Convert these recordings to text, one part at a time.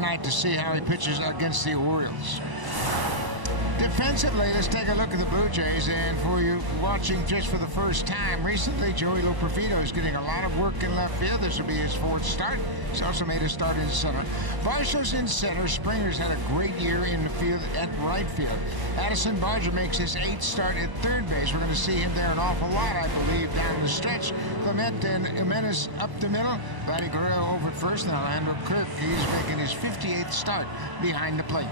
tonight to see how he pitches against the Orioles. Defensively, let's take a look at the Blue Jays, and for you watching just for the first time, recently Joey Loperfido is getting a lot of work in left field. This will be his fourth start. He's also made a start in center. Varsho's in center. Springer's had a great year in the field at right field. Addison Barger makes his 8th start at third base. We're going to see him there an awful lot, I believe, down the stretch. Clement and Jimenez up the middle. Vladdy Guerrero over at first, and Orlando Kirk, he's making his 58th start behind the plate.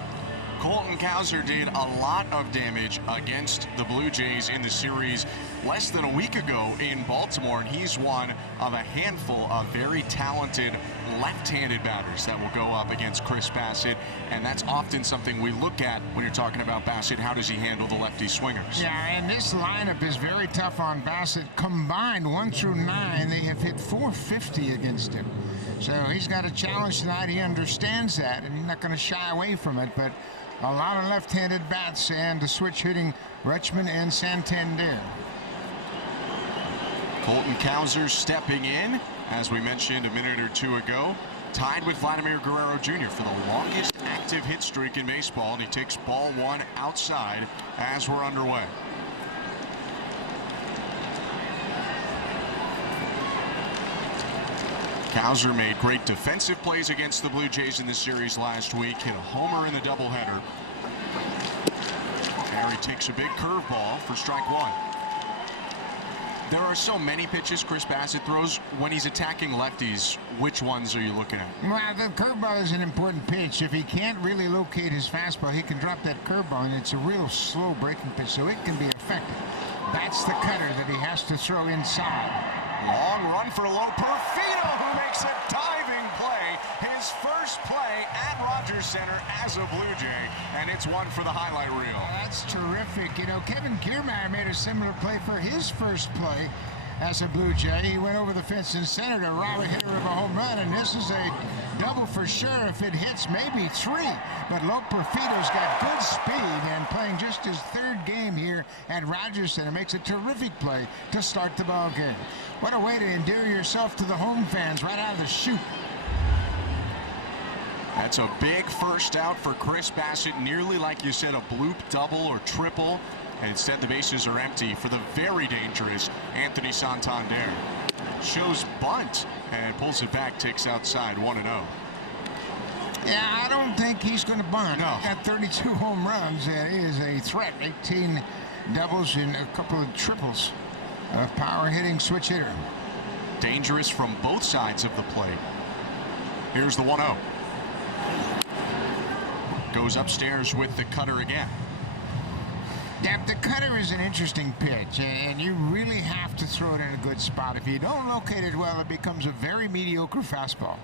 Colton Cowser did a lot of damage against the Blue Jays in the series less than a week ago in Baltimore, and he's one of a handful of very talented left-handed batters that will go up against Chris Bassitt, and that's often something we look at when you're talking about Bassitt. How does he handle the lefty swingers? Yeah, and this lineup is very tough on Bassitt. Combined 1 through 9, they have hit .450 against him. So he's got a challenge tonight. He understands that, and he's not going to shy away from it, but a lot of left-handed bats, and the switch hitting Rutschman and Santander. Colton Cowser stepping in, as we mentioned a minute or two ago, tied with Vladimir Guerrero Jr. for the longest active hit streak in baseball, and he takes ball 1 outside as we're underway. Cowser made great defensive plays against the Blue Jays in this series last week. Hit a homer in the doubleheader. There he takes a big curveball for strike 1. There are so many pitches Chris Bassitt throws. When he's attacking lefties, which ones are you looking at? Well, the curveball is an important pitch. If he can't really locate his fastball, he can drop that curveball, and it's a real slow breaking pitch, so it can be effective. That's the cutter that he has to throw inside. Long run for Loperfido, who makes a diving play. His first play at Rogers Center as a Blue Jay, and it's one for the highlight reel. That's terrific. You know, Kevin Kiermaier made a similar play for his first play as a Blue Jay. He went over the fence in center to rob a hitter of a home run, and this is a double for sure. If it hits, maybe 3. But Loperfido's got good speed, and playing just his 3rd game here at Rogers Center makes a terrific play to start the ball game. What a way to endear yourself to the home fans right out of the chute. That's a big first out for Chris Bassitt, nearly, like you said, a bloop double or triple. And instead the bases are empty for the very dangerous Anthony Santander. Shows bunt and pulls it back, takes outside 1-0. Yeah, I don't think he's going to bunt. No. He's got 32 home runs and he is a threat. 18 doubles and a couple of triples. A power hitting switch hitter. Dangerous from both sides of the plate. Here's the 1-0. Goes upstairs with the cutter again. Yeah, the cutter is an interesting pitch, and you really have to throw it in a good spot. If you don't locate it well, it becomes a very mediocre fastball.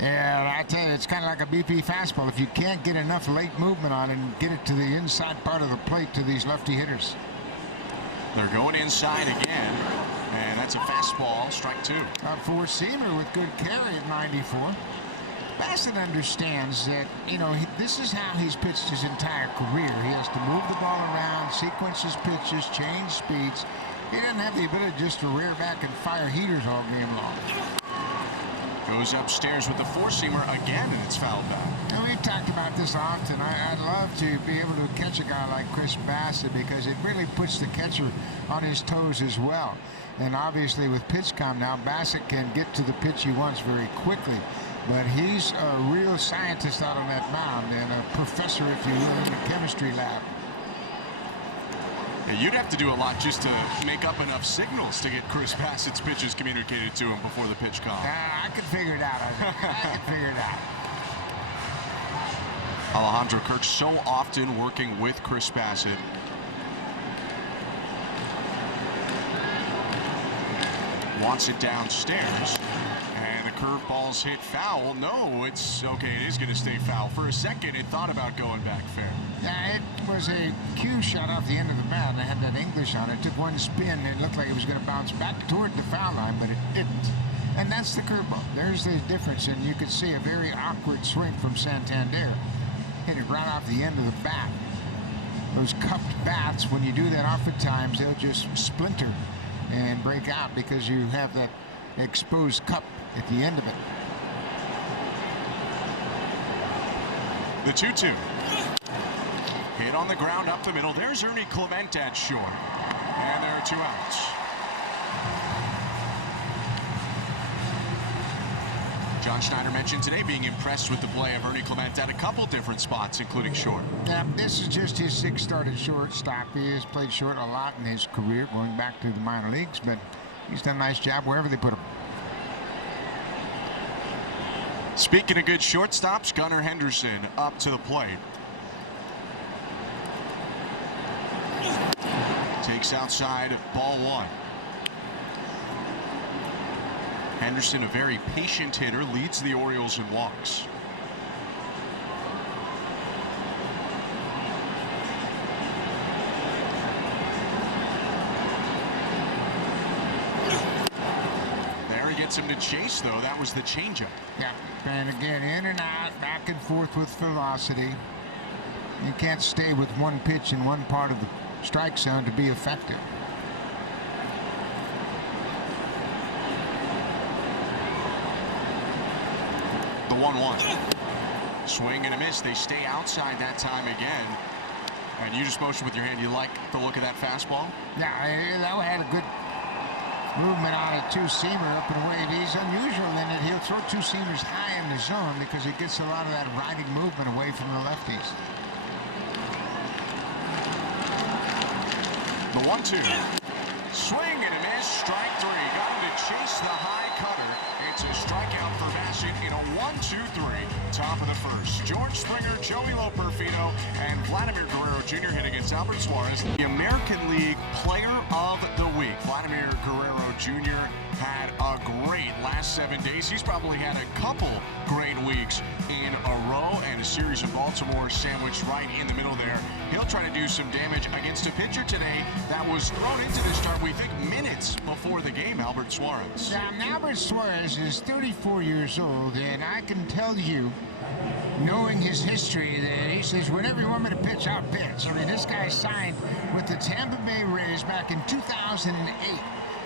And I tell you, it's kind of like a BP fastball. If you can't get enough late movement on it and get it to the inside part of the plate to these lefty hitters. They're going inside again, and that's a fastball, strike 2. A four-seamer with good carry at 94. Bassitt understands that, you know, this is how he's pitched his entire career. He has to move the ball around, sequence his pitches, change speeds. He doesn't have the ability just to rear back and fire heaters all game long. Goes upstairs with the four-seamer again, and it's fouled back. Now, we've talked about this often. I'd love to be able to catch a guy like Chris Bassitt because it really puts the catcher on his toes as well. And obviously with PitchCom now, Bassitt can get to the pitch he wants very quickly. But he's a real scientist out on that mound, and a professor, if you will, in the chemistry lab. Yeah, you'd have to do a lot just to make up enough signals to get Chris Bassitt's pitches communicated to him before the pitch call. I could figure it out. I could figure it out. Alejandro Kirk so often working with Chris Bassitt. Wants it downstairs. Curveball's hit foul. No, it's okay. It is going to stay foul. For a second, it thought about going back fair. Yeah, it was a cue shot off the end of the bat, and it had that English on it. It took one spin, and it looked like it was going to bounce back toward the foul line, but it didn't. And that's the curveball. There's the difference, and you could see a very awkward swing from Santander. Hit it right off the end of the bat. Those cupped bats, when you do that oftentimes, they'll just splinter and break out because you have that exposed cup at the end of it. The 2-2. Hit on the ground up the middle. There's Ernie Clement at short. And there are 2 outs. John Schneider mentioned today being impressed with the play of Ernie Clement at a couple different spots, including short. Yeah, this is just his 6th start at shortstop. He has played short a lot in his career, going back to the minor leagues, but he's done a nice job wherever they put him. Speaking of good shortstops, Gunnar Henderson up to the plate. Takes outside, ball 1. Henderson, a very patient hitter, leads the Orioles in walks. There he gets him to chase, though. That was the changeup. Yeah, and again, in and out, back and forth with velocity. You can't stay with one pitch in one part of the strike zone to be effective. The 1-1. Swing and a miss. They stay outside that time again. And you just motioned with your hand. You like the look of that fastball? Yeah, that had a good movement on a 2-seamer up and away. He's unusual in that he'll throw 2-seamers high in the zone because he gets a lot of that riding movement away from the lefties. The 1-2. Swing and a miss. Strike 3. Got him to chase the high cutter. It's a strikeout for Bassett in a 1-2-3. Top of the first. George Springer, Joey Loperfido, and Vladimir Guerrero Jr. hit against Albert Suarez. The American League Player of the Week. Vladimir Guerrero Jr. had a great last 7 days. He's probably had a couple great weeks in a row, and a series of Baltimore sandwiched right in the middle there. He'll try to do some damage against a pitcher today that was thrown into the start, we think, minutes before the game, Albert Suarez. Albert Suarez is 34 years old, and I can tell you, knowing his history, that he says, whenever you want me to pitch, I'll pitch. I mean, this guy signed with the Tampa Bay Rays back in 2008.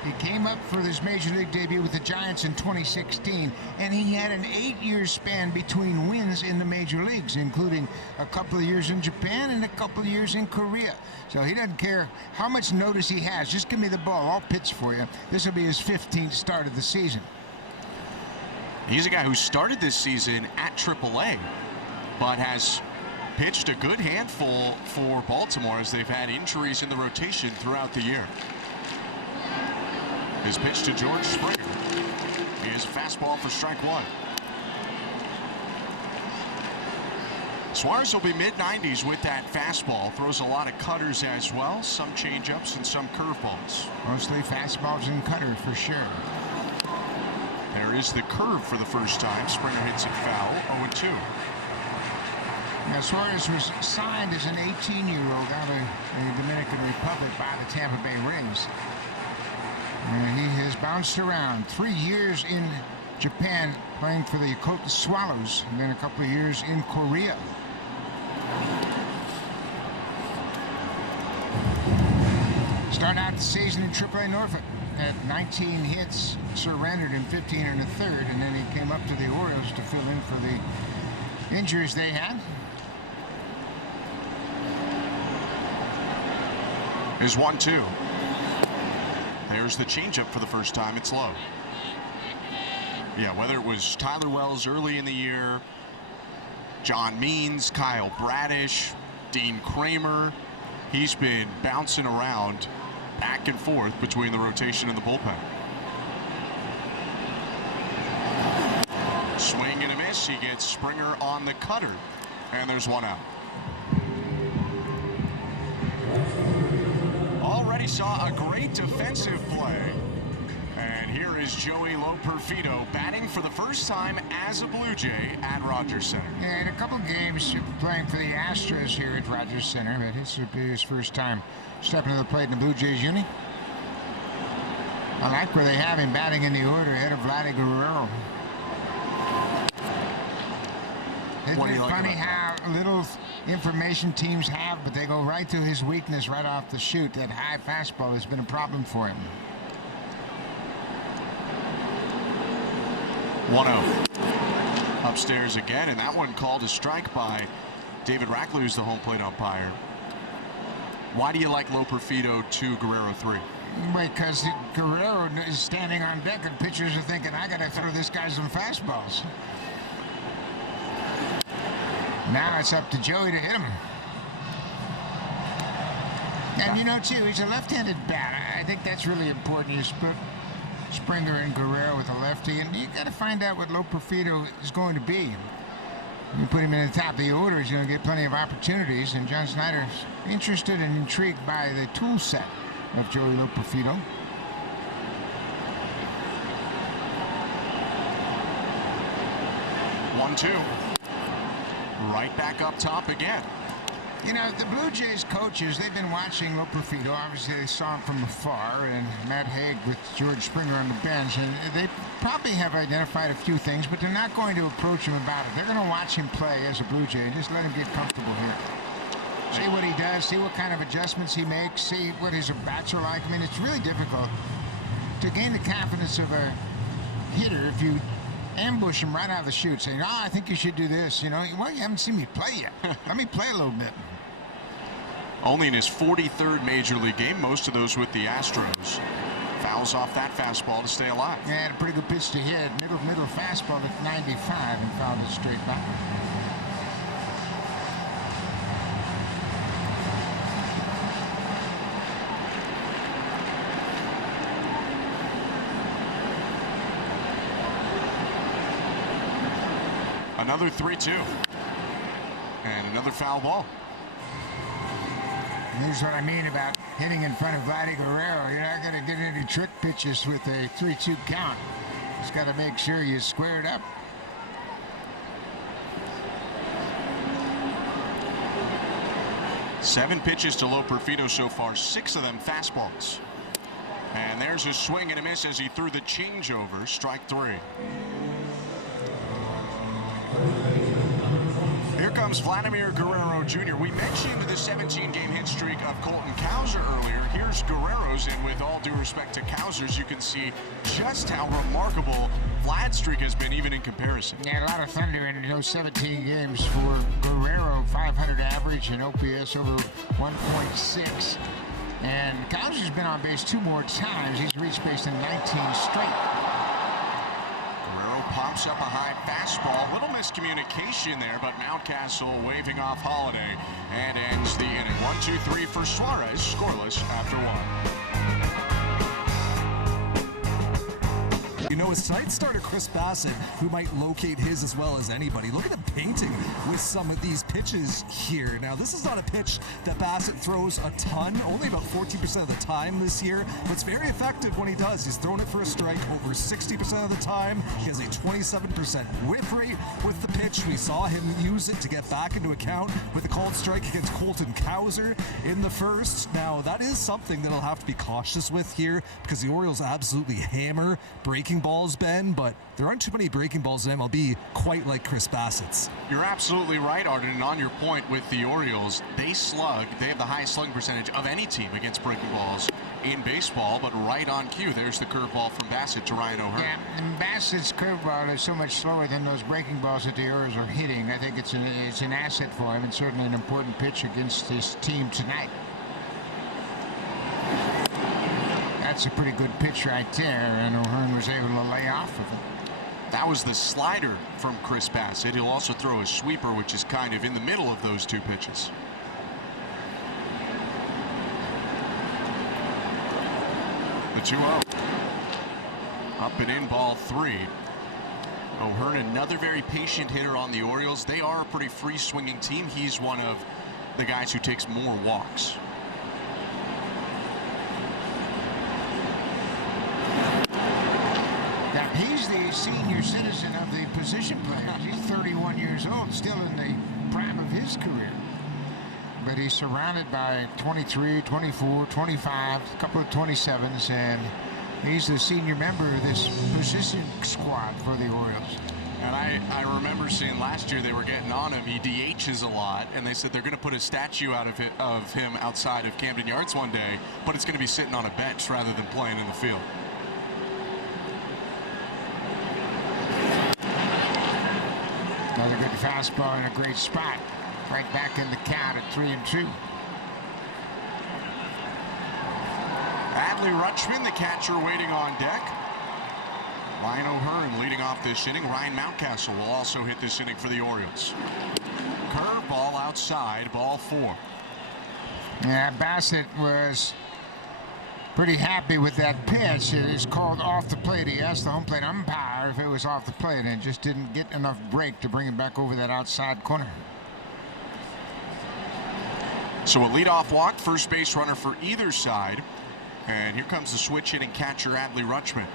He came up for his major league debut with the Giants in 2016, and he had an 8-year span between wins in the major leagues, including a couple of years in Japan and a couple of years in Korea. So he doesn't care how much notice he has. Just give me the ball. I'll pitch for you. This will be his 15th start of the season. He's a guy who started this season at AAA, but has pitched a good handful for Baltimore as they've had injuries in the rotation throughout the year. His pitch to George Springer is a fastball for strike 1. Suarez will be mid-90s with that fastball. Throws a lot of cutters as well, some changeups and some curveballs. Mostly fastballs and cutters for sure. There is the curve for the first time. Springer hits it foul, 0-2. Now, Suarez was signed as an 18-year-old out of the Dominican Republic by the Tampa Bay Rays. And he has bounced around 3 years in Japan playing for the Yokohama Swallows, and then a couple of years in Korea. Started out the season in AAA Norfolk at 19 hits, surrendered in 15 and a third, and then he came up to the Orioles to fill in for the injuries they had. Here's 1-2. There's the changeup for the first time. It's low. Yeah, whether it was Tyler Wells early in the year, John Means, Kyle Bradish, Dean Kramer, he's been bouncing around back and forth between the rotation and the bullpen. Swing and a miss. He gets Springer on the cutter, and there's 1 out. Already saw a great defensive play. And here is Joey Loperfido batting for the first time as a Blue Jay at Rogers Center. Yeah, in a couple games playing for the Astros here at Rogers Center, but this will be his first time stepping to the plate in the Blue Jays uni. I like where they have him batting in the order ahead of Vladimir Guerrero. Isn't it funny how little information teams have, but they go right to his weakness right off the chute? That high fastball has been a problem for him. 1-0. Upstairs again, and that one called a strike by David Rackley, who's the home plate umpire. Why do you like low Perfido 2, Guerrero 3? Because Guerrero is standing on deck and pitchers are thinking, I got to throw this guy some fastballs. Now it's up to Joey to hit him. And you know, too, he's a left-handed bat. I think that's really important. You put Springer and Guerrero with a lefty, and you got to find out what low Perfido is going to be. You put him in the top of the order, he's going to get plenty of opportunities, and John Snyder's interested and intrigued by the tool set of Joey Perfido. One, two. Right back up top again. You know, the Blue Jays coaches, they've been watching Perfido. Obviously, they saw him from afar, and Matt Haig with George Springer on the bench, and they probably have identified a few things, but they're not going to approach him about it. They're going to watch him play as a Blue Jay and just let him get comfortable here. See what he does, see what kind of adjustments he makes, see what his bats are like. I mean, it's really difficult to gain the confidence of a hitter if you ambush him right out of the chute, saying, "Oh, I think you should do this." You know, well, you haven't seen me play yet. Let me play a little bit. Only in his 43rd major league game, most of those with the Astros. Fouls off that fastball to stay alive. Yeah, had a pretty good pitch to hit. Middle fastball at 95 and fouled it straight back. Another 3-2. And another foul ball. Here's what I mean about hitting in front of Vladdy Guerrero. You're not going to get any trick pitches with a 3-2 count. Just got to make sure you square it up. Seven pitches to low Perfido so far, 6 of them fastballs. And there's a swing and a miss as he threw the changeover. Strike 3. Here comes Vladimir Guerrero Jr. We mentioned the 17-game hit streak of Colton Cowser earlier. Here's Guerrero's, and with all due respect to Cowser's, you can see just how remarkable Vlad's streak has been, even in comparison. Yeah, a lot of thunder in those 17 games for Guerrero. 500 average and OPS over 1.6. And Cowser's been on base 2 more times. He's reached base in 19 straight. Pops up a high fastball. Little miscommunication there, but Mountcastle waving off Holiday and ends the inning. 1-2-3 for Suarez, scoreless after 1. You know, his tonight's starter Chris Bassett, who might locate his as well as anybody. Look at the painting with some of these pitches here. Now, this is not a pitch that Bassett throws a ton, only about 14% of the time this year, but it's very effective when he does. He's thrown it for a strike over 60% of the time. He has a 27% whiff rate with the pitch. We saw him use it to get back into account with a called strike against Colton Cowser in the first. Now, that is something that I'll have to be cautious with here because the Orioles absolutely hammer breaking balls, Ben, but there aren't too many breaking balls in MLB quite like Chris Bassett's. You're absolutely right, Arden, and on your point with the Orioles, they have the highest slugging percentage of any team against breaking balls in baseball, but right on cue, there's the curveball from Bassett to Ryan O'Hearn. Yeah, and Bassett's curveball is so much slower than those breaking balls that the Orioles are hitting. I think it's an asset for him and certainly an important pitch against this team tonight. That's a pretty good pitch right there, and O'Hearn was able to lay off of it. That was the slider from Chris Bassett. He'll also throw a sweeper, which is kind of in the middle of those 2 pitches. The 2-0. Up and in, ball 3. O'Hearn, another very patient hitter on the Orioles. They are a pretty free-swinging team. He's one of the guys who takes more walks. Now, he's the senior citizen of the position players. He's 31 years old, still in the prime of his career. But he's surrounded by 23, 24, 25, a couple of 27s, and he's the senior member of this position squad for the Orioles. And I remember seeing last year they were getting on him. He DHs a lot, and they said they're going to put a statue of him outside of Camden Yards one day, but it's going to be sitting on a bench rather than playing in the field. fastball in a great spot. Right back in the count at 3-2. Adley Rutschman, the catcher, waiting on deck. Ryan O'Hearn leading off this inning. Ryan Mountcastle will also hit this inning for the Orioles. Curveball outside, ball 4. Yeah, Bassett was pretty happy with that pitch. It is called off the plate. He asked the home plate umpire if it was off the plate and just didn't get enough break to bring it back over that outside corner. So a leadoff walk, first base runner for either side. And here comes the switch hitting catcher Adley Rutschman.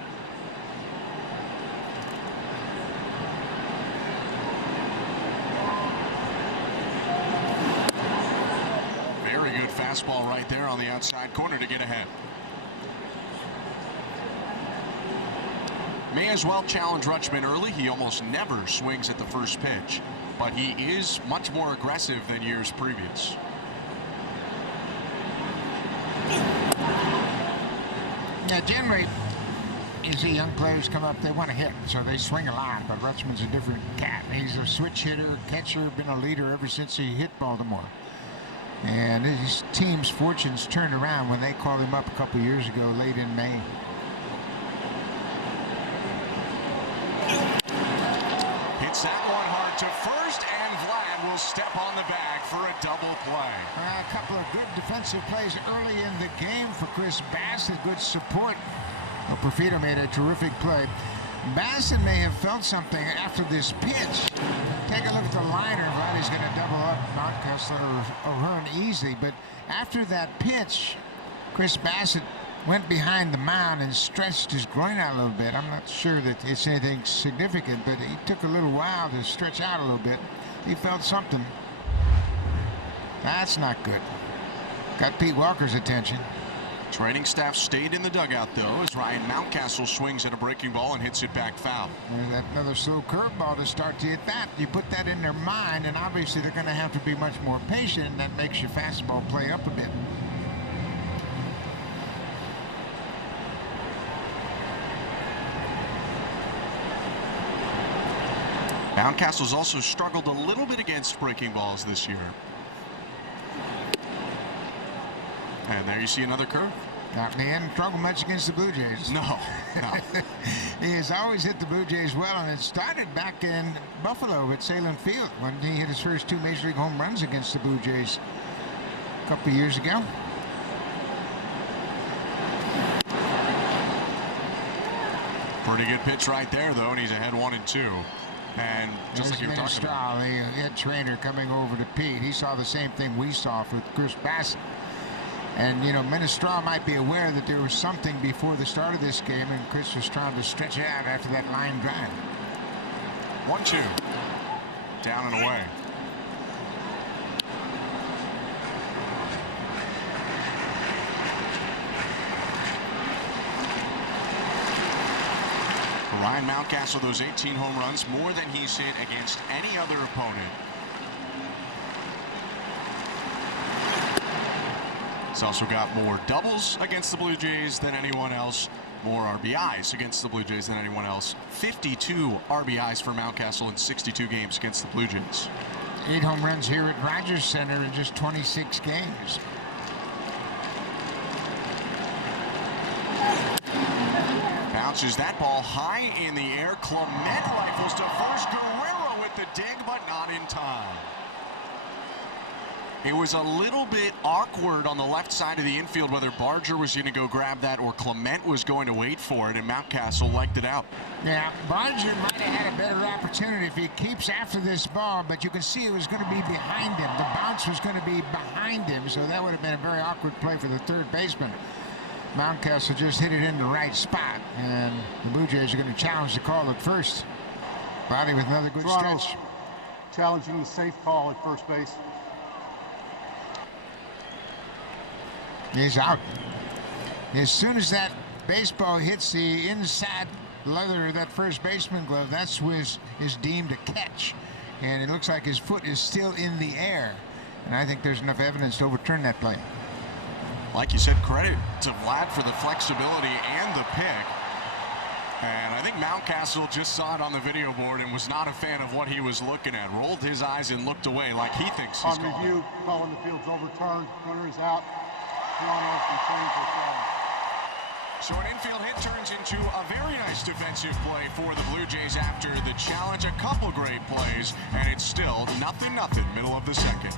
Very good fastball right there on the outside corner to get ahead. May as well challenge Rutschman early. He almost never swings at the first pitch, but he is much more aggressive than years previous. Yeah, generally, you see young players come up, they want to hit, so they swing a lot, but Rutschman's a different cat. He's a switch hitter, catcher, been a leader ever since he hit Baltimore. And his team's fortunes turned around when they called him up a couple years ago, late in May. Hits that one hard to first, and Vlad will step on the bag for a double play. A couple of good defensive plays early in the game for Chris Bassett. Good support. Well, Perfito made a terrific play. Bassett may have felt something after this pitch. Take a look at the liner. Vladdy's going to double up Mountcastle or O'Hearn easy, but after that pitch, Chris Bassett went behind the mound and stretched his groin out a little bit. I'm not sure that it's anything significant, but he took a little while to stretch out a little bit. He felt something. That's not good. Got Pete Walker's attention. Training staff stayed in the dugout, though, as Ryan Mountcastle swings at a breaking ball and hits it back foul. There's that another slow curveball to start to hit that. You put that in their mind, and obviously they're going to have to be much more patient, and that makes your fastball play up a bit. Mountcastle's also struggled a little bit against breaking balls this year. And there you see another curve. He hadn't struggled much against the Blue Jays. No. He has always hit the Blue Jays well, and it started back in Buffalo at Salem Field when he hit his first 2 Major League home runs against the Blue Jays a couple of years ago. Pretty good pitch right there, though, and he's ahead 1-2. And just like you were talking about, the head trainer coming over to Pete, he saw the same thing we saw with Chris Bassett. And, you know, Menestral might be aware that there was something before the start of this game, and Chris was trying to stretch it out after that line drive. 1-2. Down and away. For Ryan Mountcastle, those 18 home runs, more than he's hit against any other opponent. He's also got more doubles against the Blue Jays than anyone else, more RBIs against the Blue Jays than anyone else. 52 RBIs for Mountcastle in 62 games against the Blue Jays. 8 home runs here at Rogers Center in just 26 games. Bounces that ball high in the air. Clement rifles to first. Guerrero with the dig, but not in time. It was a little bit awkward on the left side of the infield whether Barger was going to go grab that or Clement was going to wait for it, and Mountcastle liked it out. Yeah, Barger might have had a better opportunity if he keeps after this ball, but you can see it was going to be behind him. The bounce was going to be behind him, so that would have been a very awkward play for the third baseman. Mountcastle just hit it in the right spot, and the Blue Jays are going to challenge the call at first. Body with another good stretch. Challenging the safe call at first base. He's out. As soon as that baseball hits the inside leather of that first baseman glove, that's what is deemed a catch. And it looks like his foot is still in the air. And I think there's enough evidence to overturn that play. Like you said, credit to Vlad for the flexibility and the pick. And I think Mountcastle just saw it on the video board and was not a fan of what he was looking at. Rolled his eyes and looked away like he thinks he's On gone. review, calling the field's overturned. Runner is out. Toronto returning for foul. So an infield hit turns into a very nice defensive play for the Blue Jays after the challenge. A couple great plays, and it's still 0-0, middle of the second.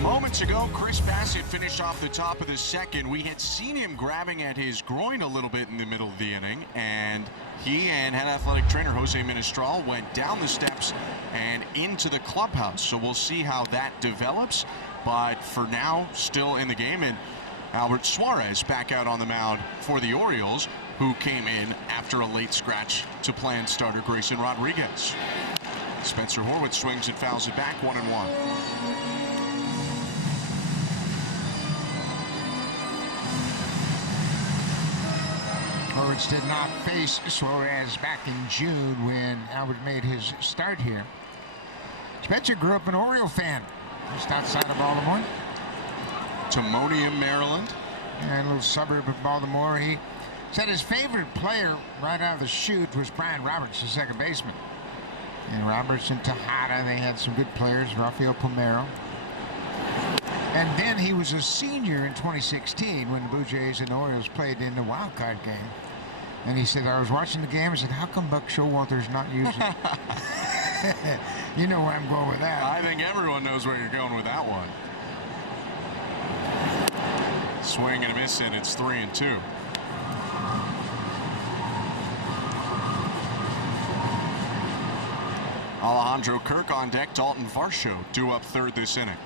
Moments ago, Chris Bassett finished off the top of the second. We had seen him grabbing at his groin a little bit in the middle of the inning, and he and head athletic trainer Jose Ministral went down the steps and into the clubhouse. So we'll see how that develops. But for now, still in the game, and Albert Suarez back out on the mound for the Orioles, who came in after a late scratch to planned starter Grayson Rodriguez. Spencer Horwitz swings and fouls it back, 1-1. Horwitz did not face Suarez back in June when Albert made his start here. Spencer grew up an Oriole fan, just outside of Baltimore. Timonium, Maryland. Yeah, a little suburb of Baltimore. He said his favorite player right out of the chute was Brian Roberts, the second baseman. And Roberts and Tejada, they had some good players, Rafael Palmeiro. And then he was a senior in 2016 when the Blue Jays and the Orioles played in the wild card game. And he said, I was watching the game, I said, how come Buck Showalter's not using it? You know where I'm going with that. I think everyone knows where you're going with that one. Swing and a miss, and it's 3-2. Alejandro Kirk on deck. Dalton Varsho due up third this inning.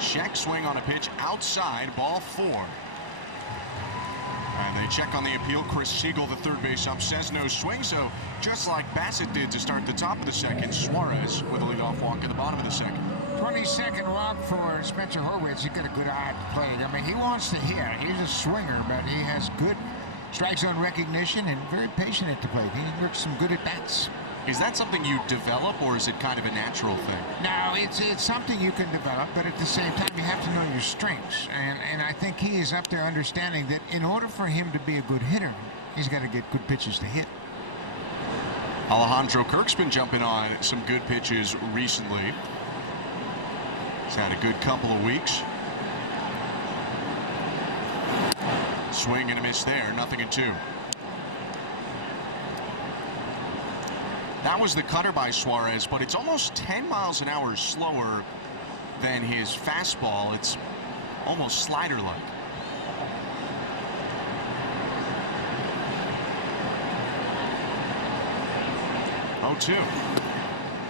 Check swing on a pitch outside, ball 4. And they check on the appeal. Chris Siegel, the third base ump, says no swing. So just like Bassett did to start the top of the second, Suarez with a leadoff walk at the bottom of the second. 22nd walk for Spencer Horwitz. He got a good eye to play. I mean, he wants to hit. He's a swinger, but he has good strike zone recognition and very patient at the plate. He works some good at bats. Is that something you develop, or is it kind of a natural thing? No, it's something you can develop, but at the same time, you have to know your strengths. And I think he is up there understanding that in order for him to be a good hitter, he's got to get good pitches to hit. Alejandro Kirk's been jumping on some good pitches recently. He's had a good couple of weeks. Swing and a miss there, 0-2. That was the cutter by Suarez, but it's almost 10 miles an hour slower than his fastball. It's almost slider-like. 0-2.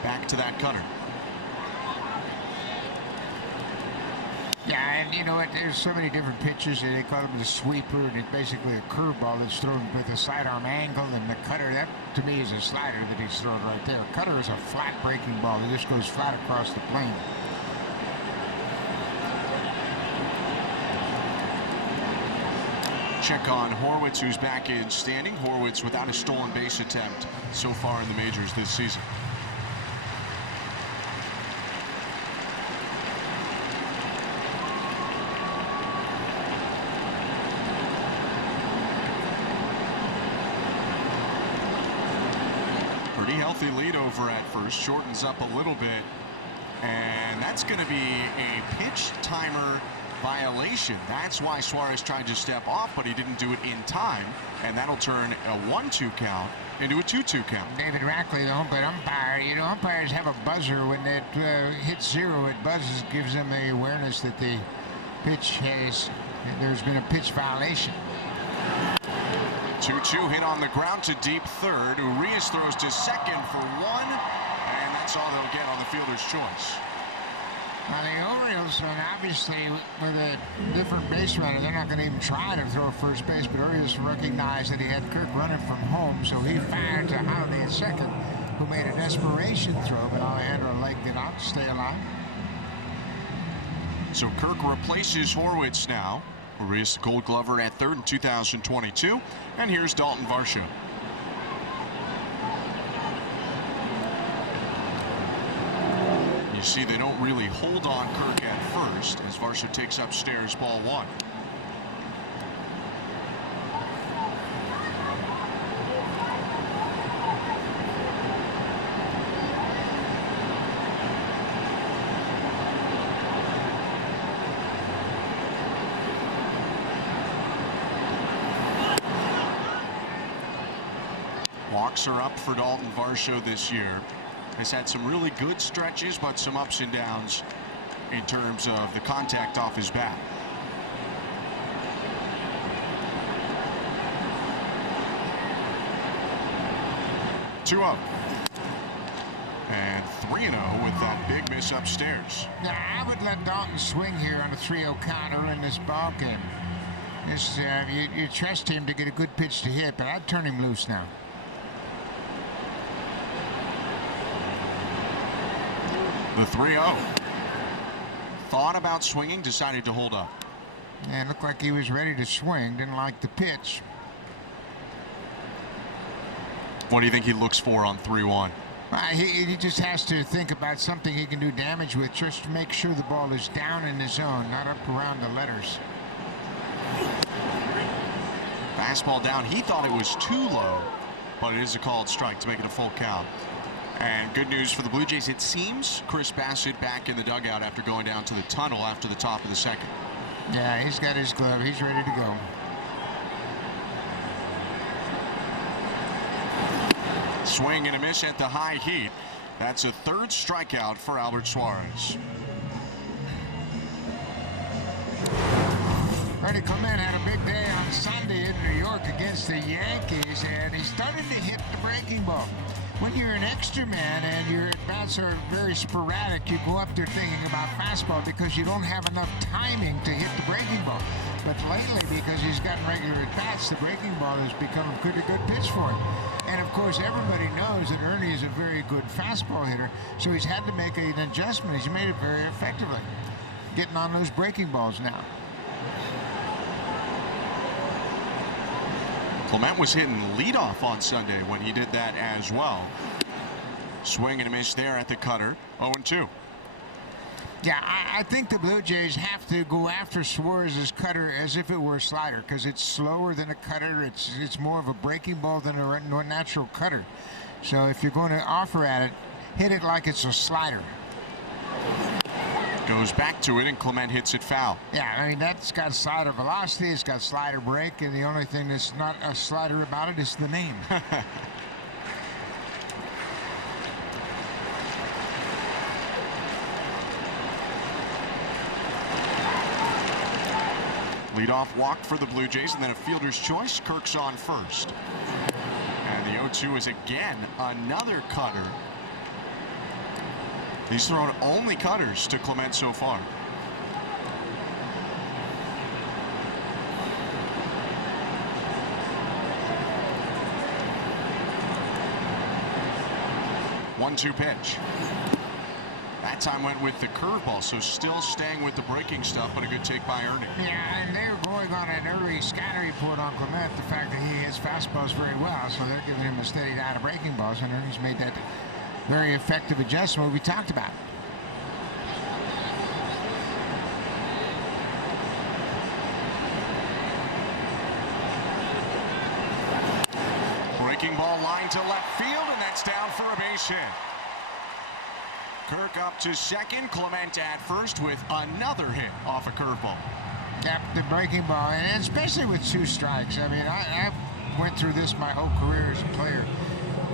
Back to that cutter. Yeah, and you know what? There's so many different pitches. They call them the sweeper, and it's basically a curveball that's thrown with a sidearm angle, and the cutter, that to me is a slider that he's thrown right there. A cutter is a flat breaking ball that just goes flat across the plane. Check on Horwitz, who's back in standing. Horwitz without a stolen base attempt so far in the majors this season. Pretty healthy lead over at first, shortens up a little bit, and that's going to be a pitch timer violation. That's why Suarez tried to step off, but he didn't do it in time, and that'll turn a 1-2 count into a 2-2 count. David Rackley, the home plate umpire, you know, umpires have a buzzer. When it hits 0, it buzzes, gives them the awareness that the pitch there's been a pitch violation. 2-2 hit on the ground to deep third. Urias throws to second for 1, and that's all they'll get on the fielder's choice. Now the Orioles, obviously with a different base runner, they're not going to even try to throw first base, but Orioles recognized that he had Kirk running from home, so he fired to Holiday at second, who made a desperation throw, but Alejandro legged it out to stay alive. So Kirk replaces Horwitz now. Urias, the Gold Glover, at third in 2022. And here's Dalton Varsho. You see they don't really hold on Kirk at first as Varsho takes upstairs, ball 1. Walks are up for Dalton Varsho this year. Has had some really good stretches, but some ups and downs in terms of the contact off his bat. Two up. And 3-0 with that big miss upstairs. Now, I would let Dalton swing here on a 3-0 count in this ball game. You trust him to get a good pitch to hit, but I'd turn him loose now. The 3-0. Thought about swinging, decided to hold up. Yeah, it looked like he was ready to swing, didn't like the pitch. What do you think he looks for on 3-1? He just has to think about something he can do damage with, just to make sure the ball is down in the zone, not up around the letters. Fastball down. He thought it was too low, but it is a called strike to make it a full count. And good news for the Blue Jays. It seems Chris Bassitt back in the dugout after going down to the tunnel after the top of the second. Yeah, he's got his glove. He's ready to go. Swing and a miss at the high heat. That's a third strikeout for Albert Suarez. Freddie Clement had a big day on Sunday in New York against the Yankees, and he started to hit the breaking ball. When you're an extra man and your at-bats are very sporadic, you go up there thinking about fastball because you don't have enough timing to hit the breaking ball. But lately, because he's gotten regular at-bats, the breaking ball has become a pretty good pitch for him. And, of course, everybody knows that Ernie is a very good fastball hitter, so he's had to make an adjustment. He's made it very effectively, getting on those breaking balls now. Clement was hitting leadoff on Sunday when he did that as well. Swing and a miss there at the cutter. 0-2. Yeah, I think the Blue Jays have to go after Suarez's cutter as if it were a slider, because it's slower than a cutter. It's more of a breaking ball than a natural cutter. So if you're going to offer at it, hit it like it's a slider. Goes back to it, and Clement hits it foul. Yeah, I mean, that's got slider velocity, it's got slider break, and the only thing that's not a slider about it is the name. Leadoff walk for the Blue Jays, and then a fielder's choice. Kirk's on first. And the 0-2 is again another cutter. He's thrown only cutters to Clement so far. One-two pitch. That time went with the curveball, so still staying with the breaking stuff, but a good take by Ernie. Yeah, and they were going on an early scouting report on Clement, the fact that he hits fastballs very well, so they're giving him a steady diet of breaking balls, and Ernie's made that very effective adjustment we talked about. Breaking ball line to left field, and that's down for a base hit. Kirk up to second, Clement at first with another hit off a curveball. Yep, the breaking ball, and especially with 2 strikes. I mean, I went through this my whole career as a player.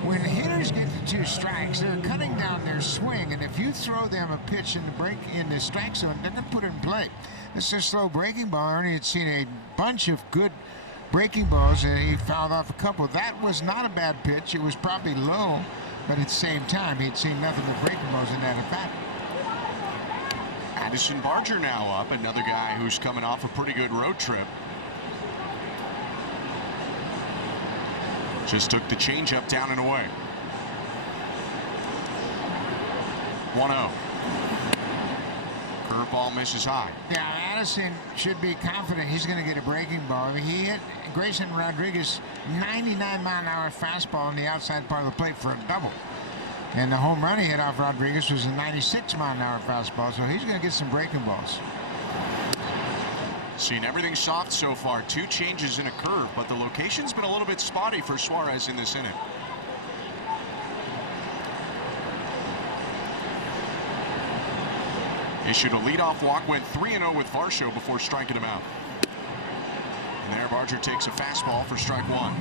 When hitters get to 2 strikes, they're cutting down their swing, and if you throw them a pitch in the strike zone, they're going to put it in play. It's a slow breaking ball. Ernie had seen a bunch of good breaking balls, and he fouled off a couple. That was not a bad pitch. It was probably low, but at the same time, he'd seen nothing but breaking balls in that at bat. Addison Barger now up, another guy who's coming off a pretty good road trip. Just took the changeup down and away. 1-0. Curveball misses high. Yeah, Addison should be confident he's going to get a breaking ball. He hit Grayson Rodriguez 99-mile-an-hour fastball on the outside part of the plate for a double. And the home run he hit off Rodriguez was a 96-mile-an-hour fastball, so he's going to get some breaking balls. Seen everything soft so far. 2 changes and a curve, but the location's been a little bit spotty for Suarez in this inning. Issued a leadoff walk, went 3-0 with Varsho before striking him out. And there Barger takes a fastball for strike 1.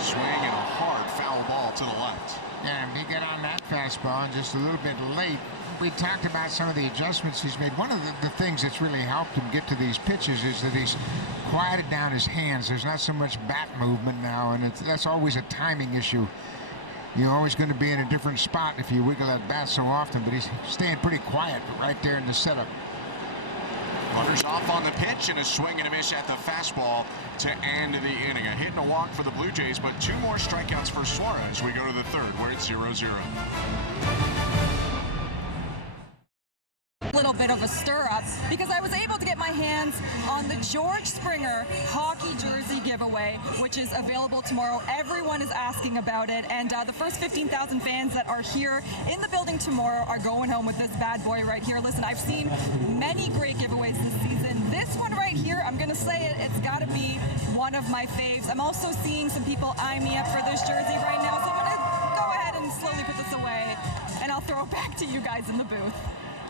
Swing and a hard foul ball to the left. And he got on that fastball and just a little bit late. We talked about some of the adjustments he's made. One of the things that's really helped him get to these pitches is that he's quieted down his hands. There's not so much bat movement now, and that's always a timing issue. You're always going to be in a different spot if you wiggle that bat so often, but he's staying pretty quiet right there in the setup. Runners off on the pitch and a swing and a miss at the fastball to end the inning. A hit and a walk for the Blue Jays, but 2 more strikeouts for Suarez. We go to the 3rd, where it's 0-0. Little bit of a stir-up because I was able to get my hands on the George Springer hockey jersey giveaway, which is available tomorrow. Everyone is asking about it, and the first 15,000 fans that are here in the building tomorrow are going home with this bad boy right here. Listen, I've seen many great giveaways this season. This one right here, I'm going to say it, it's got to be one of my faves. I'm also seeing some people eye me up for this jersey right now, so I'm going to go ahead and slowly put this away, and I'll throw it back to you guys in the booth.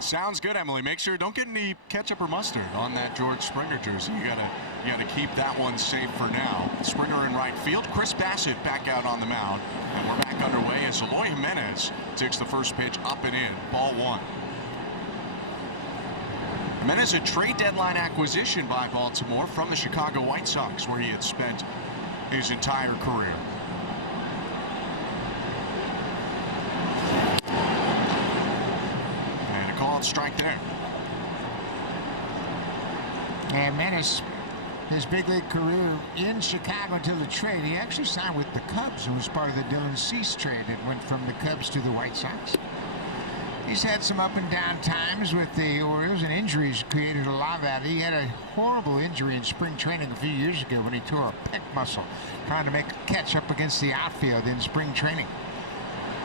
Sounds good, Emily. Make sure don't get any ketchup or mustard on that George Springer jersey. You gotta keep that one safe for now. Springer in right field. Chris Bassett back out on the mound, and we're back underway as Eloy Jimenez takes the first pitch up and in. Ball 1. Jimenez, a trade deadline acquisition by Baltimore from the Chicago White Sox, where he had spent his entire career. Called strike there. And Menace, his big league career in Chicago until the trade, he actually signed with the Cubs, who was part of the Dylan Cease trade that went from the Cubs to the White Sox. He's had some up and down times with the Orioles, and injuries created a lot of that. He had a horrible injury in spring training a few years ago when he tore a pec muscle trying to make a catch up against the outfield in spring training.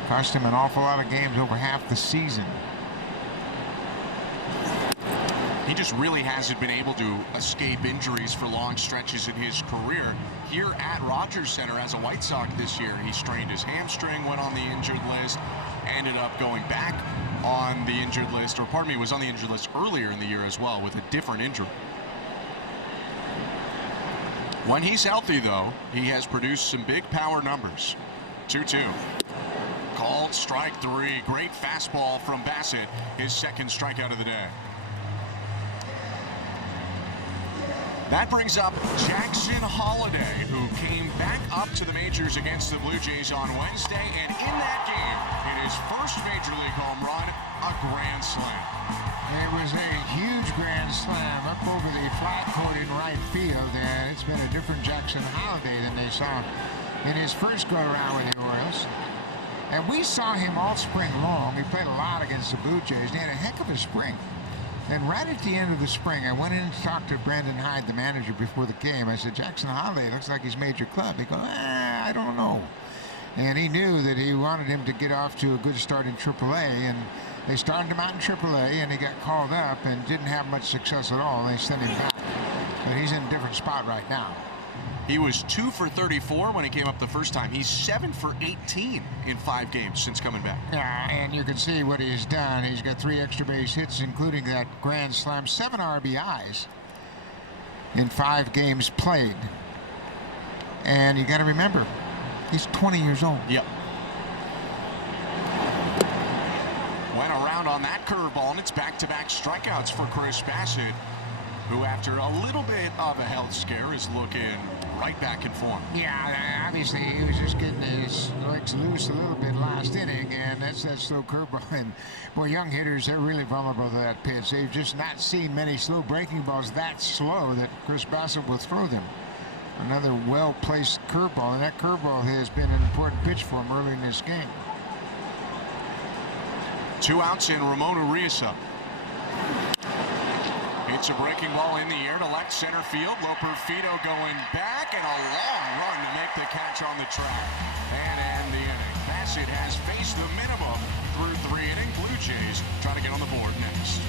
Cost him an awful lot of games, over half the season. He just really hasn't been able to escape injuries for long stretches in his career. Here at Rogers Center as a White Sox this year, he strained his hamstring, went on the injured list, ended up going back on the injured list, or pardon me, was on the injured list earlier in the year as well with a different injury. When he's healthy, though, he has produced some big power numbers. 2-2. Called strike 3. Great fastball from Bassett, his second strikeout of the day. That brings up Jackson Holliday, who came back up to the majors against the Blue Jays on Wednesday, and in that game, in his first major league home run, a grand slam. It was a huge grand slam up over the flat court in right field, and it's been a different Jackson Holliday than they saw in his first go-around with the Orioles. And we saw him all spring long. He played a lot against the Blue Jays. He had a heck of a spring. And right at the end of the spring, I went in and talked to Brandon Hyde, the manager, before the game. I said, Jackson Holliday looks like he's made your club. He goes, I don't know. And he knew that he wanted him to get off to a good start in AAA. And they started him out in AAA, and he got called up and didn't have much success at all. And they sent him back. But he's in a different spot right now. He was 2 for 34 when he came up the first time. He's 7 for 18 in 5 games since coming back. Yeah, and you can see what he's done. He's got 3 extra base hits, including that grand slam, 7 RBIs in 5 games played. And you got to remember, he's 20 years old. Yep. Went around on that curveball, and it's back-to-back strikeouts for Chris Bassett, who after a little bit of a health scare is looking right back in form. Yeah, obviously he was just getting his legs loose a little bit last inning, and that's that slow curveball. And boy, young hitters, they're really vulnerable to that pitch. They've just not seen many slow breaking balls that slow that Chris Bassett will throw them. Another well-placed curveball, and that curveball has been an important pitch for him early in this game. 2 outs and Ramon Urias up. It's a breaking ball in the air to left center field. Loperfido going back, and a long run to make the catch on the track and end the inning. Bassett has faced the minimum through 3 innings. Blue Jays trying to get on the board next.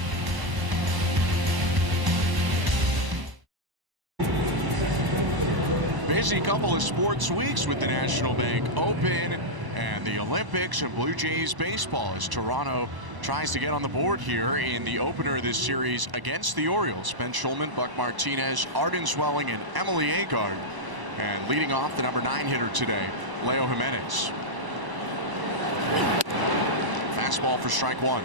Busy couple of sports weeks with the National Bank Open and the Olympics and Blue Jays baseball as Toronto tries to get on the board here in the opener of this series against the Orioles. Ben Schulman, Buck Martinez, Arden Swelling, and Emily Agard. And leading off the number 9 hitter today, Leo Jimenez. Fastball for strike 1.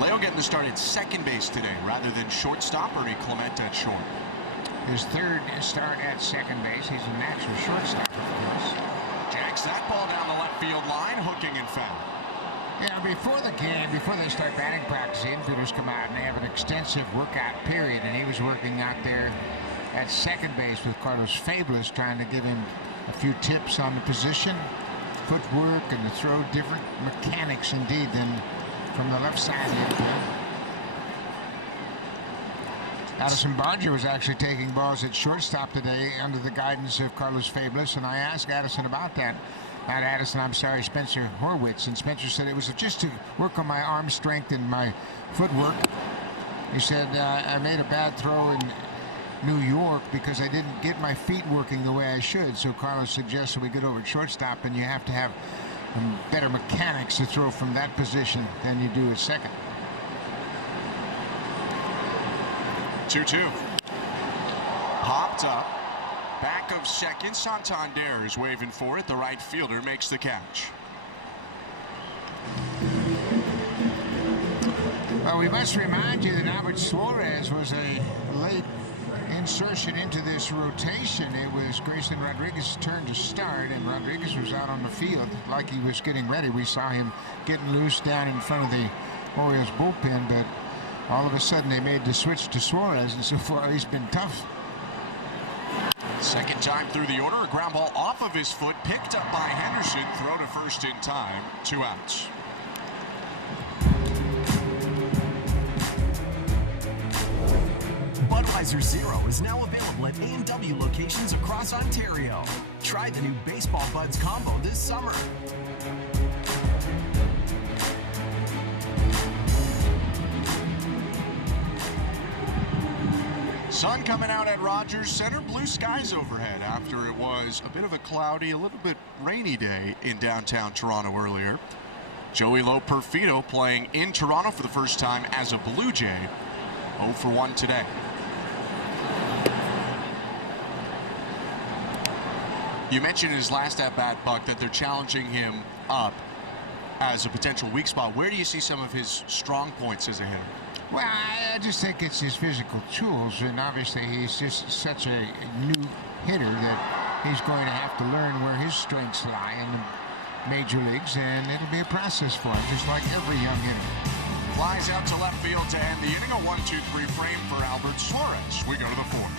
Leo getting the start at second base today rather than shortstop. Ernie Clement at short. His 3rd start at second base. He's a natural shortstop, of course. Jacks that ball down the left field line, hooking and foul. Yeah, before the game, before they start batting practice, the infielders come out and they have an extensive workout period, and he was working out there at second base with Carlos Fabulous, trying to give him a few tips on the position, footwork, and the throw. Different mechanics indeed than from the left side of the infield. Addison Barger was actually taking balls at shortstop today under the guidance of Carlos Fabulous, and I asked Addison about that. Not Addison, I'm sorry, Spencer Horwitz. And Spencer said it was just to work on my arm strength and my footwork. He said, I made a bad throw in New York because I didn't get my feet working the way I should. So Carlos suggested we get over at shortstop, and you have to have better mechanics to throw from that position than you do at second. 2-2. Popped up. Back of second. Santander is waving for it. The right fielder makes the catch. Well, we must remind you that Albert Suarez was a late insertion into this rotation. It was Grayson Rodriguez's turn to start, and Rodriguez was out on the field like he was getting ready. We saw him getting loose down in front of the Orioles bullpen, but all of a sudden they made the switch to Suarez, and so far he's been tough. Second time through the order, a ground ball off of his foot, picked up by Henderson, throw to first in time, 2 outs. Budweiser Zero is now available at A&W locations across Ontario. Try the new Baseball Buds combo this summer. Sun coming out at Rogers Center. Blue skies overhead after it was a bit of a cloudy, a little bit rainy day in downtown Toronto earlier. Joey Loperfido playing in Toronto for the first time as a Blue Jay. 0 for 1 today. You mentioned in his last at-bat, Buck, that they're challenging him up as a potential weak spot. Where do you see some of his strong points as a hitter? Well, I just think it's his physical tools, and obviously he's just such a new hitter that he's going to have to learn where his strengths lie in the major leagues, and it'll be a process for him, just like every young hitter. Flies out to left field to end the inning. A 1-2-3 frame for Albert Suarez. We go to the 4th.